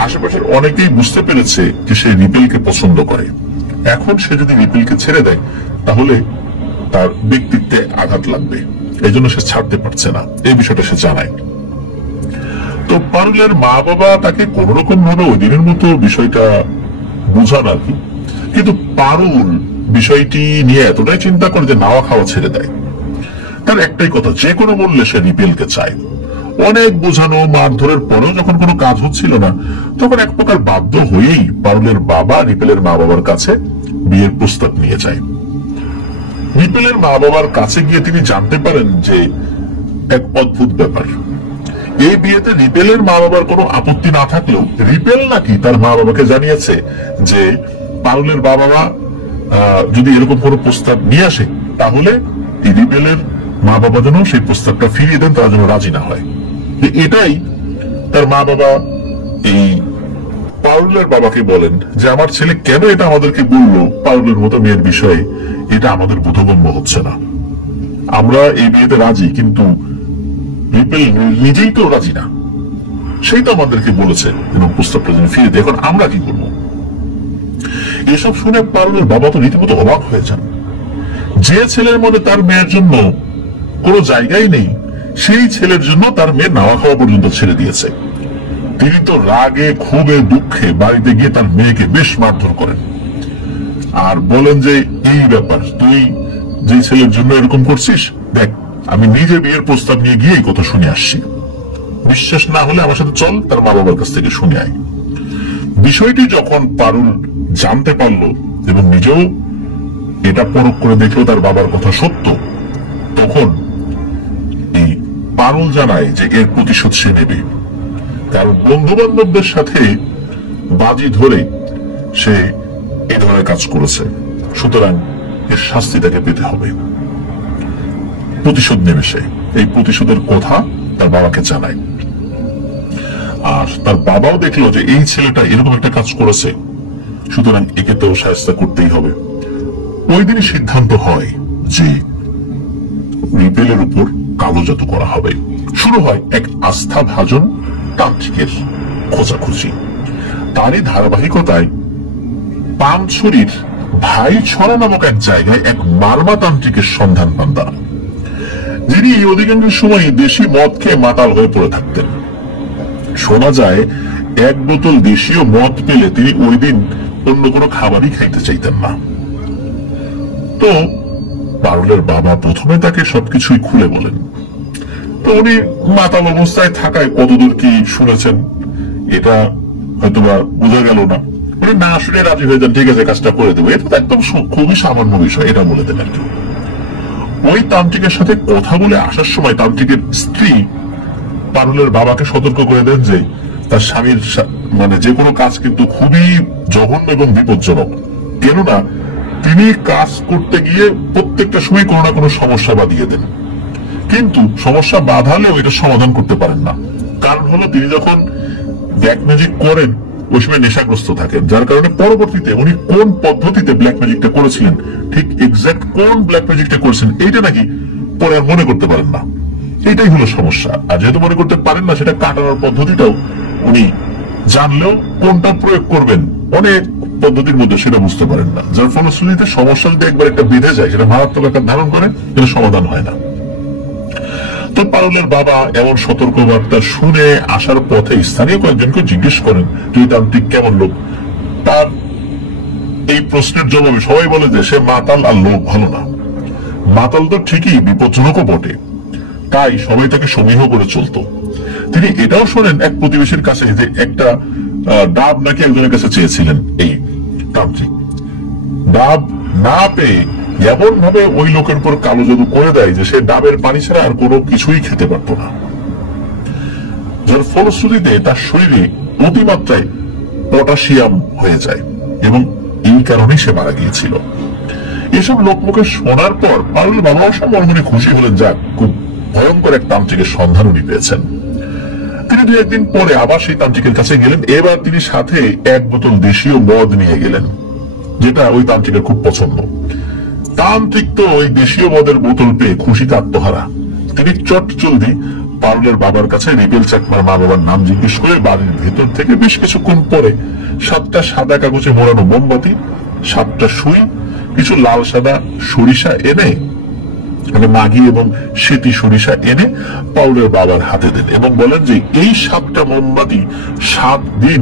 আশেপাশের অনেকেই বুঝতে পেরেছে যে সে রিপেলকে পছন্দ করে। এখন সে যদি রিপেলকে ছেড়ে দেয় তাহলে তার ব্যক্তিত্বে আঘাত লাগবে, এই জন্য সে ছাড়তে পারছে না, এই বিষয়টা সে জানায়। তো পারুলের মা বাবা তাকে কোন রকম ভাবে ওই দিনের মতো বিষয়টা বুঝান আর কি, কিন্তু পারুল বিষয়টি নিয়ে এতটাই চিন্তা করে যে নাওয়া খাওয়া ছেড়ে দেয়। তার একটাই কথা, যে কোনো মূল্যে সে রিপেলকে চায়। অনেক বোঝানো মারধরের পরেও যখন কোনো কাজ হচ্ছিল না, তখন এক প্রকার বাধ্য হয়েই পারুলের বাবা রিপেলের মা বাবার কাছে বিয়ের প্রস্তাব নিয়ে যায়। রিপেলের মা বাবার কাছে গিয়ে তিনি জানতে পারেন যে এক অদ্ভুত ব্যাপার, এই বিয়েতে রিপেলের মা বাবার কোনো আপত্তি না থাকলেও রিপেল নাকি তার মা বাবাকে জানিয়েছে যে পারুলের বাবা মা যদি এরকম কোনো প্রস্তাব নিয়ে আসে তাহলে রিপেলের মা বাবা যেন সেই প্রস্তাবটা ফিরিয়ে দেন, তারা যেন রাজি না হয়। এটাই তার মা বাবা এই পারুলের বাবাকে বলেন যে আমার ছেলে কেন এটা আমাদেরকে বললো পারুলের মতো মেয়ের বিষয়ে, এটা আমাদের বোধগম্য হচ্ছে না। আমরা এই বিয়েতে রাজি, কিন্তু রিপেল নিজেই তো রাজি না, সেই তো আমাদেরকে বলেছে এবং প্রস্তাবটা যেন ফিরে দেয়, এখন আমরা কি করবো? এসব শুনে পারুলের বাবা তো রীতিমতো অবাক হয়ে যান। যে ছেলের মনে তার মেয়ের জন্য কোনো জায়গাই নেই, সেই ছেলের জন্য তার মেয়ে নাওয়া খাওয়া পর্যন্ত ছেড়ে দিয়েছে। তিনি তো রাগে ক্ষোভে দুঃখে বাড়িতে গিয়ে তার মেয়েকে বেশ মারধর করেন আর বলেন যে এই ব্যাপার, তুই যে ছেলের জন্য এরকম করছিস, দেখ আমি নিজে বিয়ের প্রস্তাব নিয়ে গিয়ে এই কথা শুনে আসছি, বিশ্বাস না হলে আমার সাথে চল, তার মা বাবার কাছ থেকে শুনে আয়। বিষয়টি যখন পারুল জানতে পারলো এবং নিজেও এটা পরখ করে দেখলো তার বাবার কথা সত্য, তখন এই পারুল জানায় যে এর প্রতিশোধ সে নেবে। কারণ বন্ধু বান্ধবদের সাথে বাজি ধরে সে এই ধরনের কাজ করেছে, সুতরাং এর শাস্তি তাকে পেতে হবে। প্রতিশোধ নেবে সে, এই প্রতিশোধের কথা তার বাবাকে জানায়। আর তার বাবাও দেখলো যে এই ছেলেটা এরকম একটা কাজ করেছে, সুতরাং একে তো শাস্তি করতেই হবে। ওই দিনই সিদ্ধান্ত হয় যে রিপেলের উপর কালো জাদু করা হবে। শুরু হয় এক আস্থাভাজন তান্ত্রিকের খোঁজাখুঁজি। তারই ধারাবাহিকতায় পানছড়ির ভাই ছড়া নামক এক জায়গায় এক মারমা তান্ত্রিকের সন্ধান পান তারা, যিনি এই অধিকাংশ সময় দেশি মদ খেয়ে মাতাল হয়ে পড়ে থাকতেন। শোনা যায় এক বোতল দেশীয় মদ পেলে তিনি ওই দিন অন্য কোনো খাবারই খাইতে চাইতেন না। তো পারুলের বাবা প্রথমে তাকে সবকিছুই খুলে বলেন। তো উনি মাতাল অবস্থায় থাকায় কতদূর কি শুনেছেন এটা হয়তোবা বোঝা গেল না, উনি না শুনে রাজি হয়ে যান, ঠিক আছে কাজটা করে দেবো, এটা তো একদম খুবই সামান্য বিষয়, এটা বলে দেন আর কি। ওই তান্ত্রিকের সাথে কথা বলে আসার সময় তান্ত্রিকের স্ত্রী পারুলের বাবাকে সতর্ক করে দেন যে তার স্বামীর মানে যে কোনো কাজ কিন্তু খুবই জঘন্য এবং বিপজ্জনক, কেননা তিনি কাজ করতে গিয়ে প্রত্যেকটা সময় কোনো না কোনো সমস্যা বাঁধিয়ে দেন, কিন্তু সমস্যা বাঁধালেও এটা সমাধান করতে পারেন না। কারণ হলো তিনি যখন ব্ল্যাক ম্যাজিক করেন ওই সময় নেশাগ্রস্ত থাকেন, যার কারণে পরবর্তীতে উনি কোন পদ্ধতিতে ব্ল্যাক ম্যাজিকটা করেছিলেন, ঠিক এক্সাক্ট কোন ব্ল্যাক ম্যাজিকটা করেছেন এইটা নাকি পরে আর মনে করতে পারেন না। এটাই হলো সমস্যা। আর যেহেতু মনে করতে পারেন না, সেটা কাটানোর পদ্ধতিটাও উনি জানলেও কোনটা প্রয়োগ করবেন অনেক পদ্ধতির মধ্যে সেটা বুঝতে পারেন না, যার ফলশ্রুতিতে সমস্যা যদি একবার একটা বেঁধে যায় সেটা মারাত্মক আকার ধারণ করে, সেটা সমাধান হয় না। তো পারুলের বাবা এমন সতর্কবার্তা শুনে আসার পথে স্থানীয় কয়েকজনকে জিজ্ঞেস করেন যে তান্ত্রিক কেমন লোক। তার এই প্রশ্নের জবাবে সবাই বলে যে সে মাতাল আর লোক ভালো না। মাতাল তো ঠিকই, বিপজ্জনকও বটে, তাই সবাই তাকে সমীহ করে চলতো। তিনি এটাও শোনেন এক প্রতিবেশীর কাছে যে একটা ডাব নাকি একজনের কাছে চেয়েছিলেন এই তান্ত্রিক। ডাব না পেয়ে এমন ভাবে ওই লোকের উপর কালো জাদু করে দেয় যে সে ডাবের পানি ছাড়া আর কোনো কিছুই খেতে পারত না, যার ফলশ্রুতিতে তার শরীরে অতিমাত্রায় পটাশিয়াম হয়ে যায় এবং এই কারণেই সে মারা গিয়েছিল। এসব লোকমুখে শোনার পর পারুল বাবা মনে খুশি হলেন, যাক খুব ভয়ঙ্কর এক তান্ত্রিকের সন্ধান উনি পেয়েছেন। তিনি দু একদিন পরে আবার সেই তান্ত্রিকের কাছে গেলেন। এবার তিনি সাথে এক বোতল দেশীয় মদ নিয়ে গেলেন, যেটা ওই তান্ত্রিকের খুব পছন্দ। তান্ত্রিক তো ওই দেশীয় মদের বোতল পেয়ে খুশিতে আত্মহারা। তিনি চট জলদি পারুলের বাবার কাছে রিপেল চাকমার মা বাবার নাম জিজ্ঞেস করে বাড়ির ভেতর থেকে বেশ কিছুক্ষণ পরে 7টা সাদা কাগজে মোড়ানো মোমবাতি, 7টা সুই, কিছু লাল সাদা সরিষা এনে, মানে মাগি এবং সেতি সরিষা এনে পারুলের বাবার হাতে দেন এবং বলেন যে এই 7টা মোমবাতি 7 দিন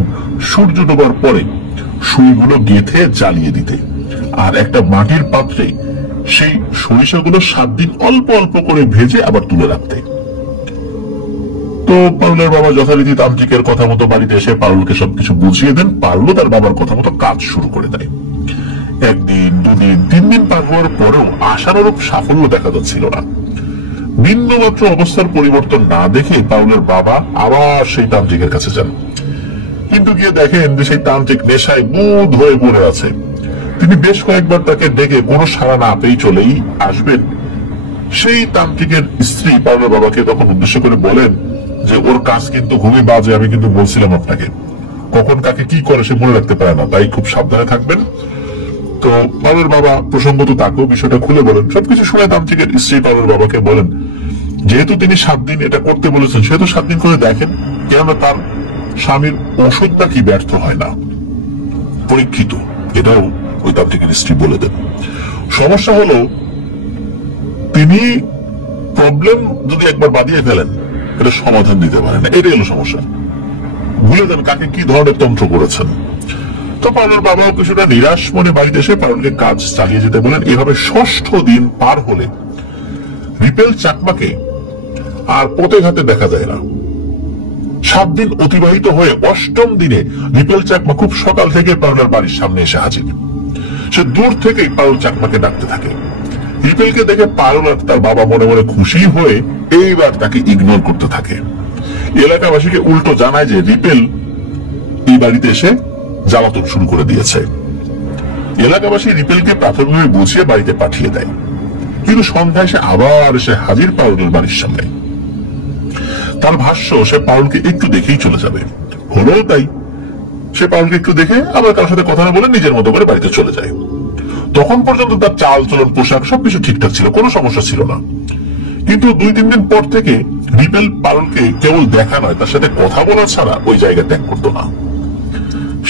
সূর্য ডোবার পরে সুইগুলো গেঁথে জ্বালিয়ে দিতে, আর একটা মাটির পাত্রে সেই সরিষাগুলো 7 দিন অল্প অল্প করে ভেজে আবার তুলে রাখতে। তো পারুলের বাবা যথারীতি তান্ত্রিকের কথা মতো বাড়িতে এসে পারুলকে সবকিছু বুঝিয়ে দেন। পারুলও তার বাবার কথা মতো কাজ শুরু করে দেয়। একদিন, দুদিন, 3 দিন পার হওয়ার পরেও আশানুরূপ সাফল্য দেখা যাচ্ছিল না। বিন্দুমাত্র অবস্থার পরিবর্তন না দেখে পারুলের বাবা আবার সেই তান্ত্রিকের কাছে যান, কিন্তু গিয়ে দেখেন যে সেই তান্ত্রিক নেশায় বুঁদ হয়ে পড়ে আছে। তিনি বেশ কয়েকবার তাকে ডেকে কোনো সাড়া না পেয়ে চলেই আসবেন। সেই তান্ত্রিকের স্ত্রী পারুলের বাবাকে তখন উদ্দেশ্য করে বলেন যে ওর কাজ কিন্তু খুবই বাজে, আমি কিন্তু বলছিলাম আপনাকে, কখন কাকে কি করে সে মনে রাখতে পারে না, তাই খুব সাবধানে থাকবেন। তো পারুলের বাবা প্রসঙ্গত তাকেও বিষয়টা খুলে বলেন। সবকিছু শুনে তান্ত্রিকের স্ত্রী পারুলের বাবাকে বলেন যেহেতু তিনি 7 দিন এটা করতে বলেছেন, সেহেতু 7 দিন করে দেখেন, কেননা তার স্বামীর ওষুধটা কি ব্যর্থ হয় না, পরীক্ষিত। এটাও ওই তান্ত্রিকের স্ত্রী বলে দেন। সমস্যা হলো তিনি প্রবলেম যদি একবার বাঁধিয়ে ফেলেন, এটা সমাধান দিতে পারেন না, এটাই হলো সমস্যা। ভুলে যান কাকে কি ধরনের তন্ত্র করেছেন। তো পারুলের বাবাও কিছুটা নিরাশ মনে বাড়িতে এসে পারুলকে কাজ চালিয়ে যেতে বলেন। এভাবে 6ষ্ঠ দিন পার হলে রিপেল চাকমাকে আর পথে ঘাটে দেখা যায় না। 7 দিন অতিবাহিত হয়ে 8ম দিনে রিপেল চাকমা খুব সকাল থেকে পারুলের বাড়ির সামনে এসে হাজির। সে দূর থেকেই পারুল চাকমাকে ডাকতে থাকে। রিপেলকে দেখে পারুল আর তার বাবা মনে মনে খুশি হয়ে এইবার তাকে ইগনোর করতে থাকে। এলাকাবাসীকে উল্টো জানায় যে রিপেল এই বাড়িতে এসে জ্বালাতন শুরু করে দিয়েছে। এলাকাবাসী রিপেলকে প্রাথমিকভাবে বুঝিয়ে বাড়িতে পাঠিয়ে দেয়, কিন্তু সন্ধ্যায় সে আবার এসে হাজির পারুলের বাড়ির সামনে। তার ভাষ্য সে পারুলকে একটু দেখেই চলে যাবে। হলো তাই, সে পারুলকে একটু দেখে আবার কারোর সাথে কথা না বলে নিজের মতো করে বাড়িতে চলে যায়। তখন পর্যন্ত তার চাল চলন, পোশাক সবকিছু ঠিকঠাক ছিল, কোনো সমস্যা ছিল না। কিন্তু 2-3 দিন পর থেকে রিপেল পারুলকে কেবল দেখা নয়, তার সাথে কথা বলা ছাড়া ওই জায়গা ত্যাগ করতো না।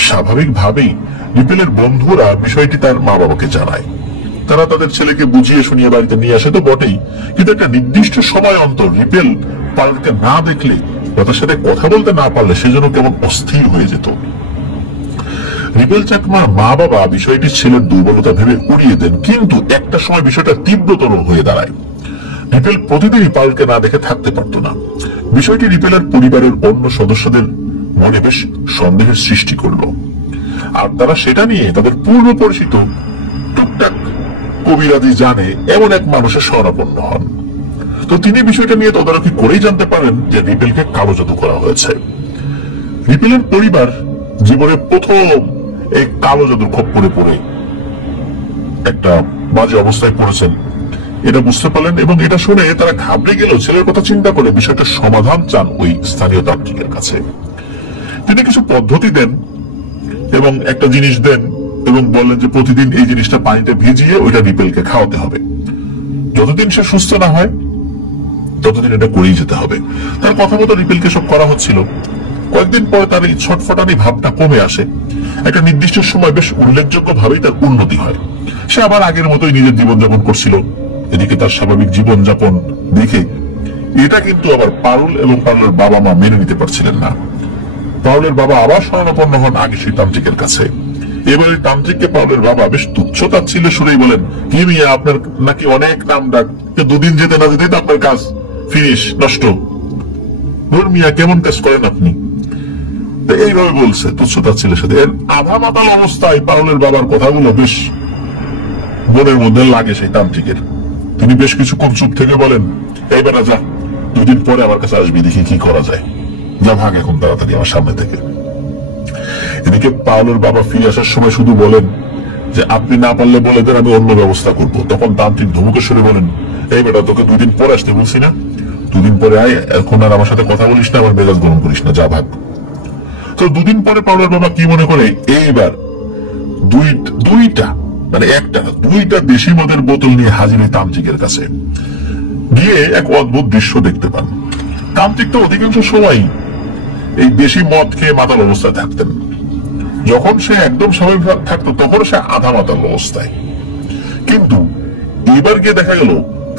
স্বাভাবিকভাবেই রিপেলের বন্ধুরা বিষয়টি তার মা বাবাকে জানায়। তারা তাদের ছেলেকে বুঝিয়ে শুনিয়ে বাড়িতে নিয়ে আসে তো বটেই, কিন্তু একটা নির্দিষ্ট সময় অন্তর রিপেল পারুলকে না দেখলে বা তার সাথে কথা বলতে না পারলে সেজন্য কেমন অস্থির হয়ে যেত। রিপেল চাকমার মা বাবা বিষয়টি ছেলের দুর্বলতা ভেবে উড়িয়ে দেন, কিন্তু একটা সময় বিষয়টা তীব্রতর হয়ে দাঁড়ায়। রিপেল প্রতিদিনই পারুলকে না দেখে থাকতে পারত না। বিষয়টি রিপেলের পরিবারের অন্য সদস্যদের মনে বেশ সন্দেহের সৃষ্টি করল, আর তারা সেটা নিয়ে তাদের পূর্ব পরিচিত টুকটাক কবিরাজি জানে এমন এক মানুষের শরণাপন্ন হন। তো তিনি বিষয়টা নিয়ে তদারকি করেই জানতে পারেন যে রিপেলকে কালো জাদু করা হয়েছে। রিপেলের পরিবার জীবনে প্রথম এই কালো জাদুর খপ্পরে পড়ে একটা বাজে অবস্থায় পড়েছেন, এটা বুঝতে পারলেন এবং এটা শুনে তারা ঘাবড়ে গেল। ছেলের কথা চিন্তা করে বিষয়টা সমাধান চান ওই স্থানীয় তান্ত্রিকের কাছে। তিনি কিছু পদ্ধতি দেন এবং একটা জিনিস দেন এবং বললেন যে প্রতিদিন এই জিনিসটা পানিতে ভিজিয়ে ওইটা রিপেলকে খাওয়াতে হবে। যতদিন সে সুস্থ না হয় ততদিন এটা করেই যেতে হবে। তার কথা মতো রিপেলকে সব করা হচ্ছিল। কয়েকদিন পরে তার এই ছটফটানি ভাবটা কমে আসে। একটা নির্দিষ্ট সময় বেশ উল্লেখযোগ্য ভাবেই তার উন্নতি হয়। সে আবার আগের মতোই নিজের জীবনযাপন করছিল। এদিকে তার স্বাভাবিক জীবনযাপন দেখে এটা কিন্তু আবার পারুল এবং পারুলের বাবা মা মেনে নিতে পারছিলেন না। পারুলের বাবা আবার শরণাপন্ন হন আগে সেই তান্ত্রিকের কাছে। এবারে তান্ত্রিককে পারুলের বাবা বেশ তুচ্ছ তাচ্ছিল্যে সুরেই বলেন, কি মিয়া আপনার নাকি অনেক নাম ডাক, দুদিন যেতে না যেতেই তো আপনার কাজ ফিনিশ, নষ্ট। মিয়া কেমন কাজ করেন আপনি? এইভাবে বলছে তুচ্ছ তাচ্ছিল্যের সাথে। আধা মাতাল অবস্থায় পারুলের বাবার কথাগুলো বেশ মনের মধ্যে লাগে সেই তান্ত্রিকের। তিনি বেশ কিছুক্ষণ চুপ থেকে বলেন, এইবার যা, দুদিন পরে আমার কাছে আসবি, দেখি কি করা যায়, যা ভাগ এখন তাড়াতাড়ি আমার সামনে থেকে। এদিকে পারুলের বাবা ফিরে আসার সময় শুধু বলেন যে আপনি না পারলে বলে দেন, আমি অন্য ব্যবস্থা করব। তখন তান্ত্রিক ধমকে সরে বলেন, এই বেটা তোকে দুদিন পরে আসতে বলছি না, দুদিন পরে আয়, এখন আর আমার সাথে কথা বলিস না, আমার মেজাজ গরম করিস না, যা ভাগ। তো দুদিন পরে পারুলের বাবা কি মনে করে, এইবার দুইটা মানে একটা দুইটা দেশি মদের বোতল নিয়ে হাজির এই তান্ত্রিকের কাছে গিয়ে এক অদ্ভুত দৃশ্য দেখতে পান। তান্ত্রিক তো অধিকাংশ সময় এই দেশি মদ খেয়ে মাতাল অবস্থায় থাকতেন। যখন সে একদম স্বাভাবিক থাকতো তখন সে আধা মাতাল অবস্থায়, কিন্তু এবার গিয়ে দেখা গেল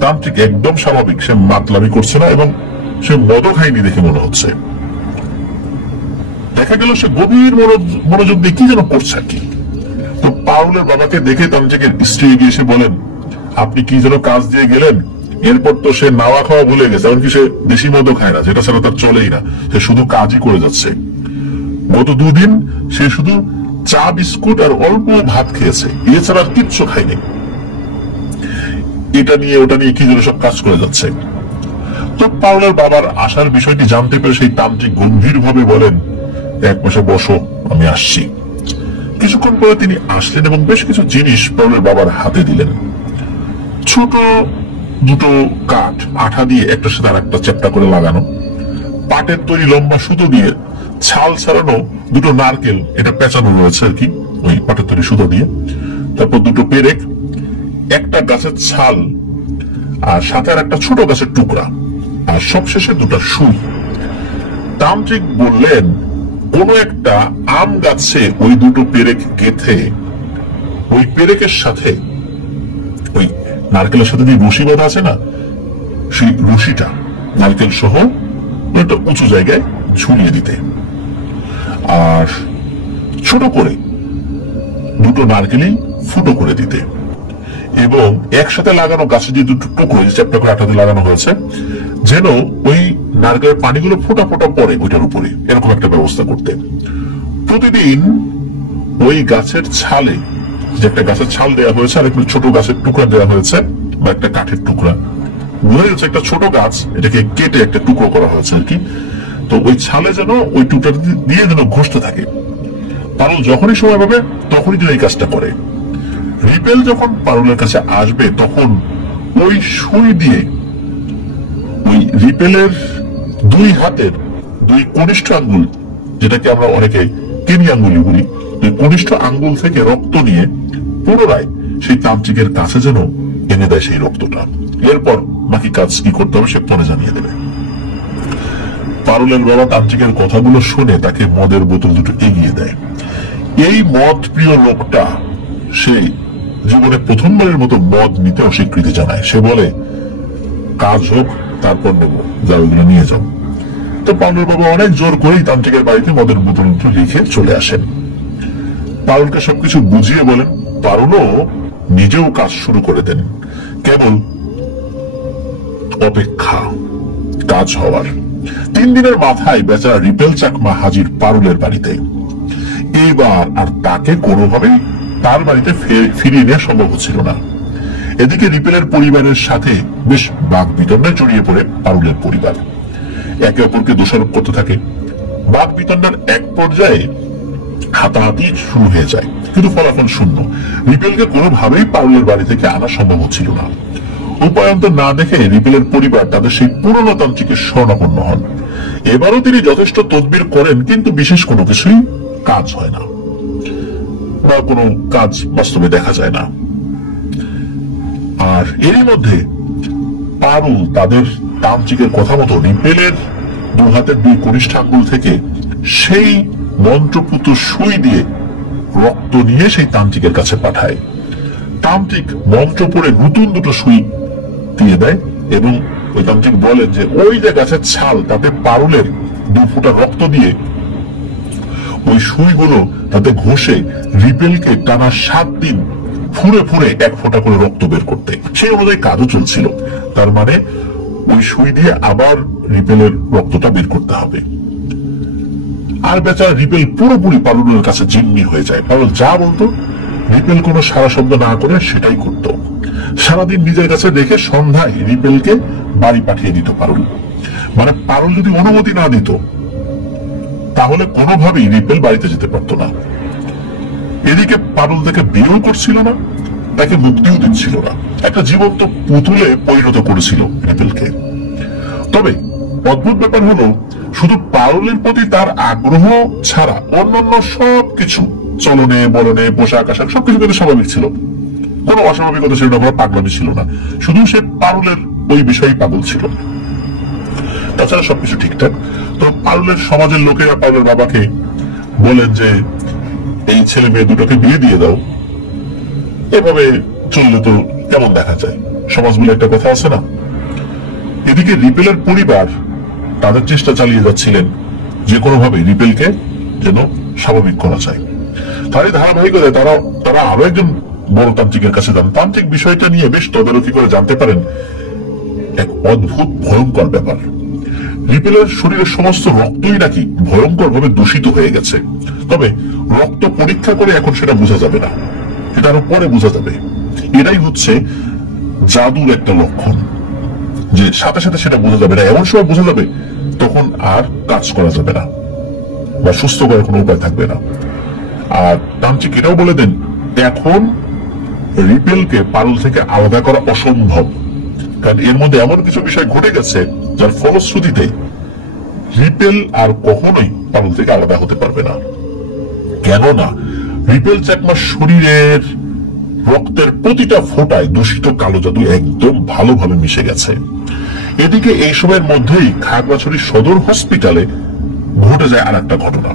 তান্ত্রিক একদম স্বাভাবিক, সে মাতলামি করছে না এবং সে মদও খায়নি দেখে মনে হচ্ছে। দেখা গেল সে গভীর মনোযোগ দিয়ে কি যেন করছে আর কি। তো পারুলের বাবাকে দেখে তান্ত্রিকের স্ত্রী এগিয়ে এসে বলেন, আপনি কি যেন কাজ দিয়ে গেলেন। এরপর তো সে নাওয়া খাওয়া ভুলে গেছে, এমনকি সে দেশি মদও খায় না, যেটা ছাড়া তার চলেই না, সে শুধু কাজই করে যাচ্ছে। গত দুদিন সে শুধু চা বিস্কুট আর অল্প ভাত খেয়েছে, এছাড়া আর কিচ্ছু খায়নি। এটা নিয়ে ওটা নিয়ে কি যেন সব কাজ করে যাচ্ছে। তো পারুলের বাবার আসার বিষয়টি জানতে পেরে সেই তান্ত্রিক গম্ভীর ভাবে বলেন, এক মাসে বসো, আমি আসছি। কিছুক্ষণ পরে তিনি আসলেন এবং বেশ কিছু জিনিস পারুলের বাবার হাতে দিলেন। ছোট দুটো কাঠ আঠা দিয়ে একটার সাথে আর একটা চ্যাপ্টা করে লাগানো, পাটের তৈরি লম্বা সুতো দিয়ে ছাল ছাড়ানো দুটো নারকেল, এটা পেঁচানো রয়েছে আর কি ওই পাটের তৈরি সুতো দিয়ে। তারপর দুটো পেরেক, একটা গাছের ছাল, আর সাথে আর একটা ছোট গাছের টুকরা, আর সবশেষে দুটো সুই। তান্ত্রিক বললেন, কোন একটা আম গাছে ওই দুটো পেরেক গেথে ওই পেরেকের সাথে ওই নারকেলের সাথে যে রশি বাঁধা আছে না, সেই রশিটা নারকেল সহ একটা উঁচু জায়গায় ঝুলিয়ে দিতে, আর ছোট করে দুটো নারকেলই ফুটো করে দিতে, এবং একসাথে লাগানো গাছে যে দুটো টুকরো চ্যাপ্টা করে আঠাতে লাগানো হয়েছে, যেন ওই নারকেলের পানিগুলো ফোটা ফোটা পড়ে ওইটার উপরে, এরকম একটা ব্যবস্থা করতে। প্রতিদিন ওই গাছের ছালে, যে একটা গাছের ছাল দেওয়া হয়েছে আর একটা ছোট গাছের টুকরা দেওয়া হয়েছে বা একটা কাঠের টুকরা, বোঝা যাচ্ছে একটা ছোট গাছ, এটাকে কেটে একটা টুকরো করা হয়েছে আর কি। তো ওই ছালে যেন ওই টুকরা দিয়ে যেন ঘষতে থাকে। পারুল যখনই সময় পাবে তখনই যেন এই কাজটা করে। রিপেল যখন পারুলের কাছে আসবে তখন ওই সুই দিয়ে ওই রিপেলের দুই হাতের দুই কনিষ্ঠ আঙ্গুল, যেটাকে আমরা অনেকে কেনি আঙ্গুলি বলি, ওই কনিষ্ঠ আঙ্গুল থেকে রক্ত নিয়ে পুনরায় সেই তান্ত্রিকের কাছে যেন এনে দেয় সেই রক্তটা। এরপর বাকি কাজ কি করতে হবে সে পরে জানিয়ে দেবে। পারুলের বাবা তান্ত্রিকের কথাগুলো শুনে তাকে মদের বোতল দুটো এগিয়ে দেয়। এই মদ প্রিয় লোকটা সেই জীবনে প্রথমবারের মতো মদ নিতে অস্বীকৃতি জানায়। সে বলে, কাজ হোক তারপর নেব, যা ওইগুলো নিয়ে যাও। তো পারুলের বাবা অনেক জোর করেই তান্ত্রিকের বাড়িতে মদের বোতল রেখে চলে আসেন। পারুলকে সবকিছু বুঝিয়ে বলেন। পারুলও নিজেও কাজ শুরু করে দেন, কেবল অপেক্ষা কাজ হওয়ার। 3 দিনের মাথায় বেচারা রিপেল চাকমা হাজির পারুলের বাড়িতে। এইবার আর তাকে কোনোভাবেই তার বাড়িতে ফিরিয়ে নেওয়া সম্ভব হচ্ছিল না। এদিকে রিপেলের পরিবারের সাথে বেশ বাকবিতণ্ডায় জড়িয়ে পড়ে পারুলের পরিবার। একে অপরকে দোষারোপ করতে থাকে। বাকবিতণ্ডার এক পর্যায়ে হাতাহাতি শুরু হয়ে যায়, কিন্তু ফলাফল শূন্য। রিপেলকে কোনোভাবেই পারুলের বাড়ি থেকে আনা সম্ভব হচ্ছিল না। উপায়ন্তর না দেখে রিপেলের পরিবার তাদের সেই পুরনো তান্ত্রিকের শরণাপন্ন হন। এবারও তিনি যথেষ্ট তদবির করেন, কিন্তু বিশেষ কোনো কিছুই কাজ হয় না, বা কোনো কাজ বাস্তবে দেখা যায় না। আর এরই মধ্যে পারুল তাদের তান্ত্রিকের কথা মতো রিপেলের দু হাতের দুই কনিষ্ঠ আঙ্গুল থেকে সেই মন্ত্রপুত সুই দিয়ে রক্ত নিয়ে সেই তান্ত্রিকের কাছে পাঠায়। তান্ত্রিক মন্ত্র পড়ে নতুন দুটো সুই দিয়ে দেয় এবং ওই তান্ত্রিক বলেন যে ওই যে গাছের ছাল, তাতে পারুলের 2 ফোঁটা রক্ত দিয়ে ওই সুইগুলো তাতে ঘষে রিপেলকে টানা 7 দিন ফুরে ফুরে 1 ফোঁটা করে রক্ত বের করতে। সেই অনুযায়ী কাজও চলছিল। তার মানে ওই সুই দিয়ে আবার রিপেলের রক্তটা বের করতে হবে। আর বেচারা রিপেল পুরোপুরি পারুলের কাছে জিম্মি হয়ে যায়। পারুল যা বলতো রিপেল কোনো সারা শব্দ না করে সেটাই করত। সারাদিন নিজের কাছে রেখে সন্ধ্যায় রিপেলকে বাড়ি পাঠিয়ে দিত পারুল। মানে পারুল যদি অনুমতি না দিত তাহলে কোনোভাবেই রিপেল বাড়িতে যেতে পারতো না। এদিকে পারুল তাকে বিয়েও করছিল না, তাকে মুক্তিও দিচ্ছিল না। একটা জীবন্ত পুতুলে পরিণত করেছিল রিপেলকে। তবে অদ্ভুত ব্যাপার হলো, শুধু পারুলের প্রতি তার আগ্রহ ছাড়া অন্যান্য সবকিছু, চলনে বলনে পোশাক আশাক সবকিছু কিন্তু স্বাভাবিক ছিল। কোনো অস্বাভাবিকতা ছিল না, কোনো পাগলামি ছিল না। শুধু সে পারুলের ওই বিষয়ে পাগল ছিল, তাছাড়া সবকিছু ঠিকঠাক। তো পারুলের সমাজের লোকেরা পারুলের বাবাকে বলেন যে এই ছেলে মেয়ে দুটোকে বিয়ে দিয়ে দাও, এভাবে চললে তো কেমন দেখা যায়, সমাজ বলে একটা কথা আছে না। এদিকে রিপেলের পরিবার তাদের চেষ্টা চালিয়ে যাচ্ছিলেন যে কোনোভাবে রিপেলকে যেন স্বাভাবিক করা যায়। তারই ধারাবাহিকতায় তারা আরো একজন বড় তান্ত্রিকের কাছে যান। তান্ত্রিক বিষয়টা নিয়ে বেশ তদারকি করে জানতে পারেন এক অদ্ভুত ভয়ঙ্কর ব্যাপার। রিপেলের শরীরের সমস্ত রক্তই নাকি ভয়ঙ্কর ভাবে দূষিত হয়ে গেছে। তবে রক্ত পরীক্ষা করে এখন সেটা বোঝা যাবে না, সেটা আরো পরে বোঝা যাবে। এটাই হচ্ছে জাদুর একটা লক্ষণ, যে সাথে সাথে সেটা বোঝা যাবে না। এমন সময় বোঝা যাবে তখন আর কাজ করা যাবে না বা সুস্থ করার কোনো উপায় থাকবে না। আর তান্ত্রিক এটাও বলে দেন এখন রিপেলকে পারুল থেকে আলাদা করা অসম্ভব, কারণ এর মধ্যে এমন কিছু বিষয় ঘটে গেছে যার ফলশ্রুতিতে রিপেল আর কখনোই পারুল থেকে আলাদা হতে পারবে না। কেননা রিপেল চাকমার শরীরের রক্তের প্রতিটা ফোঁটায় দূষিত কালো জাদু একদম ভালোভাবে মিশে গেছে। এদিকে এই সময়ের মধ্যেই খাগড়াছড়ি সদর হসপিটালে ঘটে যায় আর একটা ঘটনা।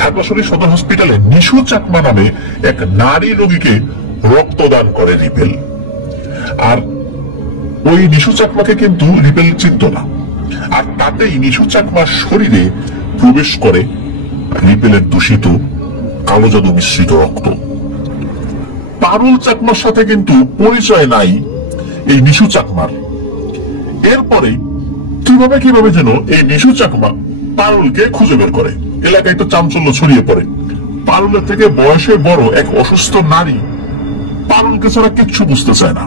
খাগড়াছড়ি সদর হসপিটালে নিশু চাকমা নামে এক নারী রোগীকে রক্তদান করে রিপেল। আর ওই নিশু চাকমাকে কিন্তু রিপেল চিনত না। আর তাতেই নিশু চাকমার শরীরে প্রবেশ করে রিপেলের দূষিত কালো জাদু মিশ্রিত রক্ত। পারুল চাকমার সাথে কিন্তু পরিচয় নাই এই নিশু চাকমার। এরপরে কিভাবে যেন এই নিশু চাকমা পারুলকে খুঁজে বের করে। এলাকায় তো চাঞ্চল্য ছড়িয়ে পড়ে। পারুলের থেকে বয়সে বড় এক অসুস্থ নারী পারুলকে ছাড়া কিচ্ছু বুঝতে চায় না।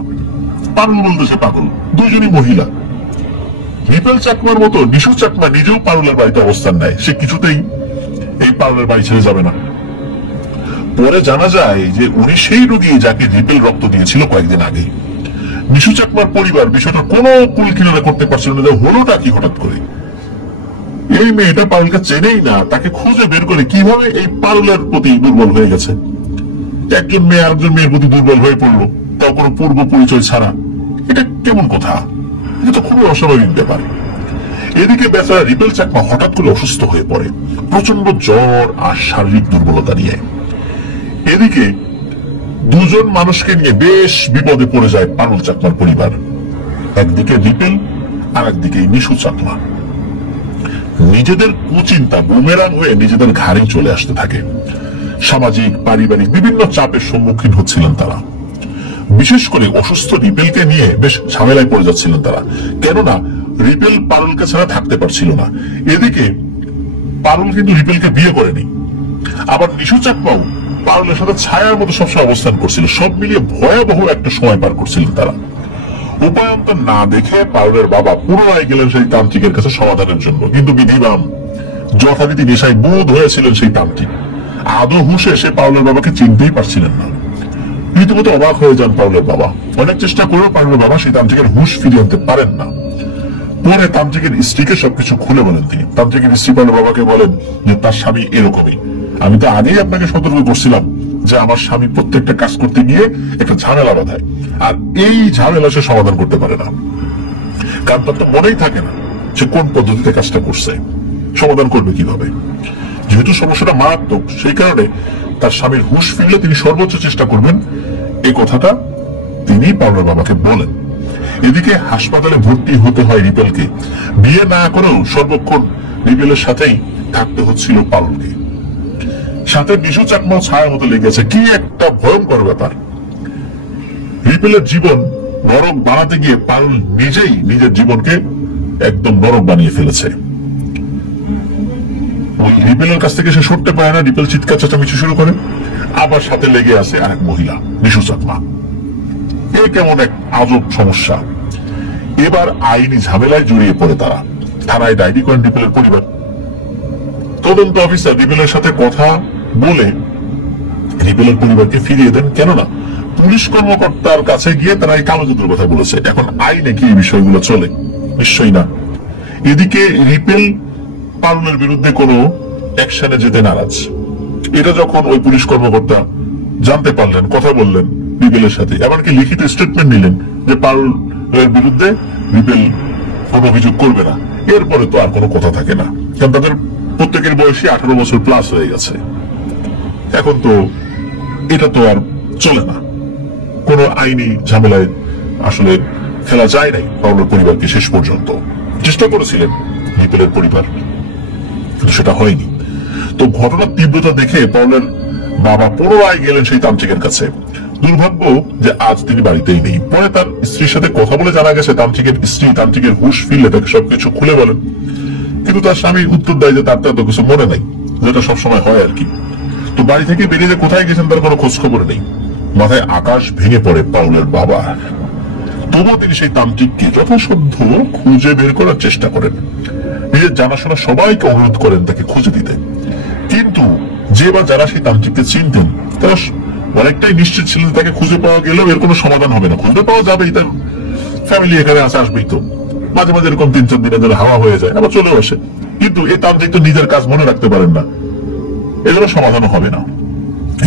পারুল বলতেছে পাগল, দুজনই মহিলা। রিপেল চাকমার মতো নিশু চাকমা নিজেও পারুলের বাড়িতে অবস্থান নেয়, সে কিছুতেই এই পারুলের বাড়ি ছেড়ে যাবে না। পরে জানা যায় যে উনি সেই রোগী যাকে রিপেল রক্ত দিয়েছিল কয়েকদিন আগে। নিশু চাকমার পরিবার বিষয়টা কোনো কুল কিনারা করতে পারছিল না, হলোটা কি হঠাৎ করে। এই মেয়েটা পারুলকে চেনেই না, তাকে খুঁজে বের করে কিভাবে এই পারুলের প্রতি দুর্বল হয়ে গেছে। একজন মেয়ে আরেকজন মেয়ের প্রতি দুর্বল হয়ে পড়লো, তাও কোনো পূর্ব পরিচয় ছাড়া। এটা কেমন কথা, এটা তো খুবই অস্বাভাবিক ব্যাপার। এদিকে বেচারা রিপেল চাকমা হঠাৎ করে অসুস্থ হয়ে পড়ে, প্রচন্ড জ্বর আর শারীরিক দুর্বলতা নিয়ে। এদিকে দুজন মানুষকে নিয়ে বেশ বিপদে পড়ে যায় পারুল চাকমার পরিবার। একদিকে রিপেল আর একদিকে নিশু চাকমা। নিজেদের কুচিন্তা বুমেরাং হয়ে নিজেদের ঘাড়ে চলে আসতে থাকে। সামাজিক পারিবারিক বিভিন্ন চাপের সম্মুখীন হচ্ছিলেন তারা। বিশেষ করে অসুস্থ রিপেলকে নিয়ে বেশ ঝামেলায় পড়ে যাচ্ছিলেন তারা, কেননা রিপেল পারুলকে ছাড়া থাকতে পারছিল না। এদিকে পারুল কিন্তু রিপেলকে বিয়ে করেনি, আবার নিশু চাকমাও পারুলের সাথে ছায়ার মতো সবসময় অবস্থান করছিল। সব মিলিয়ে ভয়াবহ একটা সময় পার করছিলেন তারা। উপায়ন্তর না দেখে পারুলের বাবা পুনরায় গেলেন সেই তান্ত্রিকের কাছে সমাধানের জন্য। কিন্তু বিধিবাম যথারীতি নেশায় বোধ হয়েছিলেন সেই তান্ত্রিক। আদৌ হুঁশে সে পারুলের বাবাকে চিনতেই পারছিলেন না। রীতিমতো অবাক হয়ে যান পারুলের বাবা। অনেক চেষ্টা করেও পারুলের বাবা সেই তান্ত্রিকের হুঁশ ফিরিয়ে আনতে পারেন না। পরে তান্ত্রিকের স্ত্রীকে সবকিছু খুলে বলেন তিনি। তান্ত্রিকের স্ত্রী পারুলের বাবাকে বলেন যে তার স্বামী এরকমই। আমি তো আগেই আপনাকে সতর্ক করছিলাম যে আমার স্বামী প্রত্যেকটা কাজ করতে গিয়ে একটা ঝামেলা বাঁধায়, আর এই ঝামেলা সে সমাধান করতে পারে না, কারণ তার তো মনেই থাকে না সে কোন পদ্ধতিতে কাজটা করছে, সমাধান করবে কিভাবে। যেহেতু সমস্যাটা মারাত্মক, সেই কারণে তার স্বামীর হুঁশ ফিরলে তিনি সর্বোচ্চ চেষ্টা করবেন, এই কথাটা তিনি পারুলের বাবাকে বলেন। এদিকে হাসপাতালে ভর্তি হতে হয় রিপেলকে। বিয়ে না করেও সর্বক্ষণ রিপেলের সাথেই থাকতে হচ্ছিল পারুলকে। সাথে বিশু চাকমাও ছায়ার মতো লেগেছে। কি একটা ভয়ঙ্কর ব্যাপার। রিপেলের জীবন নরক বানাতে গিয়ে পারুল নিজেই নিজের জীবনকে একদম নরক বানিয়ে ফেলেছে। ওই রিপেলের কাছ থেকে সে সরতে পারে না। রিপেল চিৎকার চেঁচামেচি শুরু করে, আবার সাথে লেগে আছে আরেক মহিলা বিশু চাকমা। এ কেমন এক আজব সমস্যা। এবার আইনি ঝামেলায় জড়িয়ে পড়ে তারা। থানায় ডায়েরি করেন রিপেলের পরিবার। তদন্ত অফিসার রিপেলের সাথে কথা বলে রিপেলের পরিবারকে ফিরিয়ে দেন। কেননা পুলিশ কর্মকর্তার কাছে গিয়ে তারা এই কালো জাদুর কথা বলেছে। এখন আইনে কি এই বিষয়গুলো চলে? নিশ্চয়ই না। এদিকে রিপেল পারুলের বিরুদ্ধে কোনো অ্যাকশনে যেতে নারাজ। এটা যখন ওই পুলিশ কর্মকর্তা জানতে পারলেন, কথা বললেন রিপেলের সাথে, এমনকি লিখিত স্টেটমেন্ট নিলেন যে পারুলের বিরুদ্ধে রিপেল কোনো অভিযোগ করবে না, এরপরে তো আর কোনো কথা থাকে না। কারণ তাদের প্রত্যেকের বয়সী 18 বছর প্লাস হয়ে গেছে। এখন তো এটা তো আর চলে না। কোনো আইনি ঝামেলায় আসলে ফেলা যায় নাই পারুলের পরিবারকে। শেষ পর্যন্ত চেষ্টা করেছিলেন রিপেলের পরিবার, কিন্তু সেটা হয়নি। তো ঘটনার তীব্রতা দেখে পারুলের বাবা পুনরায় গেলেন সেই তান্ত্রিকের কাছে। দুর্ভাগ্য যে আজ তিনি বাড়িতেই নেই। পরে তার স্ত্রীর সাথে কথা বলে জানা গেছে তান্ত্রিকের স্ত্রী তান্ত্রিকের হুঁশ ফিরলে তাকে সবকিছু খুলে বলেন। কিন্তু তার স্বামী উত্তর দেয় যে তার তো কিছু মনে নাই, যেটা সবসময় হয় আর কি। তো বাড়ি থেকে বেরিয়ে যে কোথায় গেছেন তার কোনো খোঁজ খবর নেই। মাথায় আকাশ ভেঙে পড়ে পারুলের বাবা। তবুও তিনি সেই তান্ত্রিককে যথাসাধ্য খুঁজে বের করার চেষ্টা করেন। নিজের জানাশোনা সবাইকে অনুরোধ করেন তাকে খুঁজে দিতে। কিন্তু যে বা যারা সেই তান্ত্রিককে চিনতেন তারা অনেকটাই নিশ্চিত ছিলেন তাকে খুঁজে পাওয়া গেলেও এর কোনো সমাধান হবে না। খুঁজে পাওয়া যাবেই, তার ফ্যামিলি এখানে আসবেই। তো মাঝে মাঝে এরকম 3-4 দিনে ধরে হাওয়া হয়ে যায়, আবার চলেও আসে। কিন্তু এই তান্ত্রিক তো নিজের কাজ মনে রাখতে পারেন না, এগুলো সমাধানও হবে না।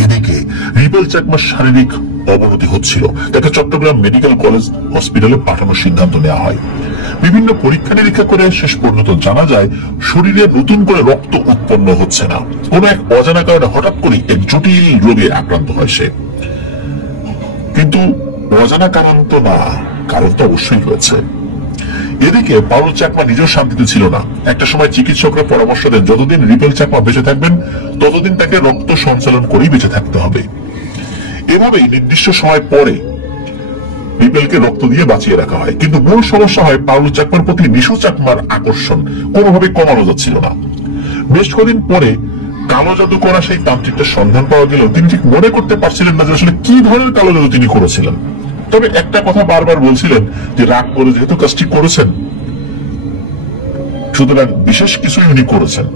এদিকে রিপেল চাকমার শারীরিক অবনতি হচ্ছিল। তাকে চট্টগ্রাম মেডিকেল কলেজ হসপিটালে পাঠানোর সিদ্ধান্ত নেওয়া হয়। বিভিন্ন পরীক্ষা নিরীক্ষা করে শেষ পর্যন্ত জানা যায় শরীরে নতুন করে রক্ত উৎপন্ন হচ্ছে না। কোন এক অজানা কারণে হঠাৎ করে এক জটিল রোগে আক্রান্ত হয় সে। কিন্তু অজানা কারণ তো না, কারণ তো অবশ্যই রয়েছে। এদিকে পারুল চাকমা নিজেও শান্তিতে ছিল না। একটা সময় চিকিৎসকরা পরামর্শ দেন যতদিন রিপেল চাকমা বেঁচে থাকবেন ততদিন তাকে রক্ত সঞ্চালন করেই বেঁচে থাকতে হবে। এভাবেই নির্দিষ্ট সময় পরে রিপেলকে রক্ত দিয়ে বাঁচিয়ে রাখা হয়। কিন্তু মূল সমস্যা হয় পারুল চাকমার প্রতি বিশু চাকমার আকর্ষণ কোনোভাবে কমানো যাচ্ছিল না। বেশ কদিন পরে কালো জাদু করা সেই তান্ত্রিকটার সন্ধান পাওয়া গেল। তিনি ঠিক মনে করতে পারছিলেন না যে আসলে কি ধরনের কালো জাদু তিনি করেছিলেন। তবে একটা কথা বারবার বলছিলেন যে রাগ করে যেহেতু কাজটি করেছেন সুতরাং বিশেষ কিছুই উনি করেছেন,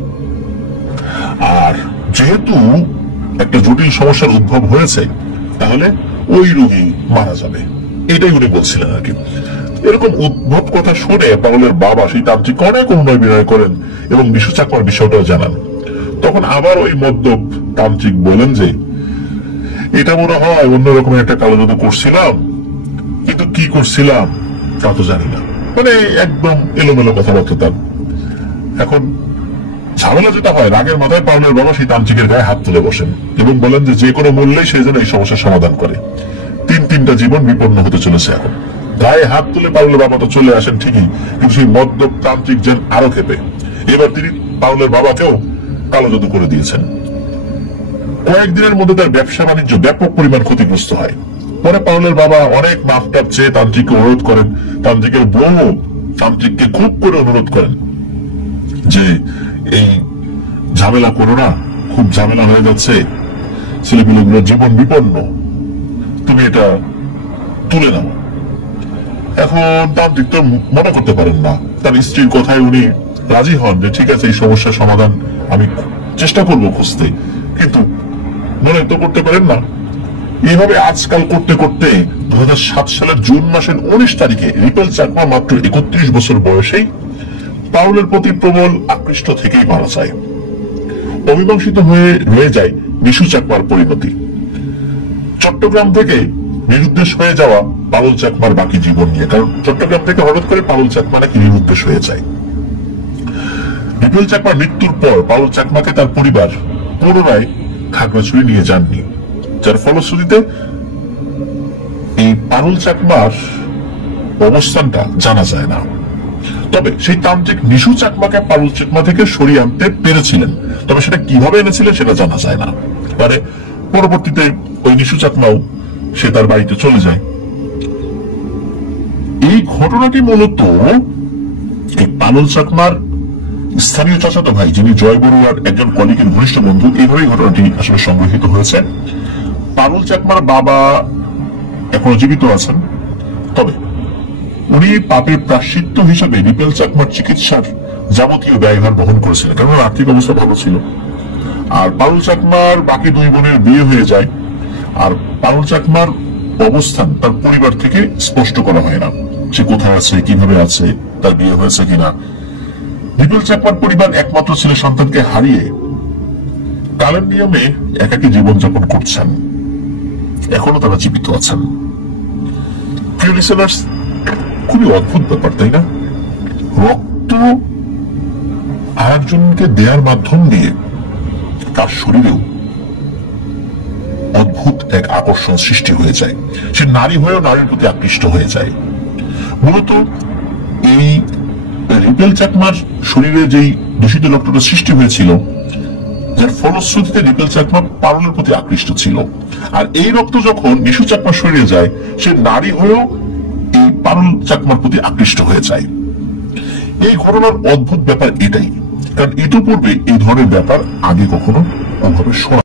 আর যেহেতু একটা জটিল সমস্যার উদ্ভব হয়েছে তাহলে ওই রোগী মারা যাবে, এটাই উনি বলছিলেন আর কি। এরকম উদ্ভব কথা শুনে পারুলের বাবা সেই তান্ত্রিক অনেক অনুনয় বিনয় করেন এবং বিশু চাকমার বিষয়টাও জানান। তখন আবার ওই মদ্যপ তান্ত্রিক বলেন যে এটা মনে হয় অন্যরকম একটা কালো জাদু করছিলাম, কিন্তু কি করছিলাম তা তো জানি না। মানে একদম এলোমেলো কথাবার্তা তার। এখন ঝামেলা যেটা হয়, রাগের মাথায় পারুলের বাবা সেই তান্ত্রিকের গায়ে হাত তুলে বসেন এবং বলেন যে যে কোনো মূল্যেই সে যেন এই সমস্যার সমাধান করে। তিনটা জীবন বিপন্ন হতে চলেছে। এখন গায়ে হাত তুলে পারুলের বাবা তো চলে আসেন ঠিকই, কিন্তু সেই মদ্যপ তান্ত্রিক যেন আরো খেপে। এবার তিনি পারুলের বাবাকেও কালো জাদু করে দিয়েছেন। কয়েকদিনের মধ্যে তার ব্যবসা বাণিজ্য ব্যাপক পরিমাণ ক্ষতিগ্রস্ত হয়। পরে পারুলের বাবা অনেক মাফটাপ চেয়ে তান্ত্রিককে অনুরোধ করেন। তান্ত্রিকের বউ তান্ত্রিককে খুব করে অনুরোধ করেন যে এই ঝামেলা করো না, খুব ঝামেলা হয়ে যাচ্ছে, ছেলেপিলেগুলোর জীবন বিপন্ন, তুমি এটা তুলে নাও। এখন তান্ত্রিক তো মনে করতে পারেন না, তার স্ত্রীর কথায় উনি রাজি হন যে ঠিক আছে, এই সমস্যার সমাধান আমি চেষ্টা করব খুঁজতে, কিন্তু মনে তো করতে পারেন না। এইভাবে আজকাল করতে করতে 2007 সালের জুন মাসের 19 তারিখে রিপেল চাকমা মাত্র 31 বছর বয়সেই পাউলের প্রতি প্রবল আকৃষ্ট থেকেই মারা যায়। অমীমাংসিত হয়ে রয়ে যায় নিশু চাকমার পরিণতি। চট্টগ্রাম থেকে নিরুদ্দেশ হয়ে যাওয়া পাউল চাকমার বাকি জীবন নিয়ে, কারণ চট্টগ্রাম থেকে হঠাৎ করে পাউল চাকমা নাকি নিরুদ্দেশ হয়ে যায়। রিপেল চাকমার মৃত্যুর পর পাউল চাকমাকে তার পরিবার পুনরায় খাগড়াছড়ি নিয়ে যাননি, যার ফলশ্রুতিতে এই পারুল চাকমার অবস্থানটা জানা যায় না। তবে সেই তান্ত্রিক নিশু চাকমাকে পারুল চাকমা থেকে সরিয়ে আনতে পেরেছিলেন, তবে সেটা কিভাবে এনেছিলেন সেটা জানা যায় না। মানে পরবর্তীতে ওই নিশু চাকমাও সে তার বাড়িতে চলে যায়। এই ঘটনাটি মূলত এই পারুল চাকমার স্থানীয় চাচাতো ভাই, যিনি জয় বড়ুয়ার একজন কলিগের ঘনিষ্ঠ বন্ধু, এইভাবেই ঘটনাটি আসলে সংগঠিত হয়েছে। পারুল চাকমার বাবা এখনো জীবিত আছেন, তবে উনি পাপের প্রায়শ্চিত্ত হিসেবে রিপেল চাকমার চিকিৎসার যাবতীয় ব্যয়ভার বহন করেছিলেন, কারণ আর্থিক অবস্থা ভালো ছিল। আর পারুল চাকমার বাকি দুই বোনের বিয়ে হয়ে যায়, আর পারুল চাকমার অবস্থান তার পরিবার থেকে স্পষ্ট করা হয় না, সে কোথায় আছে, কিভাবে আছে, তার বিয়ে হয়েছে কিনা। রিপেল চাকমার পরিবার একমাত্র ছেলে সন্তানকে হারিয়ে কালের নিয়মে একাকী জীবনযাপন করছেন, এখনো তারা জীবিত আছেন। প্রিয় লিসেনার্স, খুবই অদ্ভুত ব্যাপার, তাই না? রক্ত আরেকজনকে দেওয়ার মাধ্যম দিয়ে তার শরীরেও অদ্ভুত এক আকর্ষণ সৃষ্টি হয়ে যায়, সে নারী হয়েও নারীর প্রতি আকৃষ্ট হয়ে যায়। মূলত এই রিপেল চাকমার শরীরে যেই দূষিত রক্তটা সৃষ্টি হয়েছিল, যার ফলশ্রুতিতে রিপেল চাকমা পারুলের প্রতি আকৃষ্ট ছিল। আর এই রক্ত যখন নিশু চাকমার শরীরে যায়, সে নারী হয়েও এই পারুল চাকমার প্রতি আকৃষ্ট হয়ে যায়। এই ঘটনার অদ্ভুত ব্যাপার এটাই, কারণ ইতিপূর্বে এই ধরনের ব্যাপার আগে কখনো ওভাবে শোনা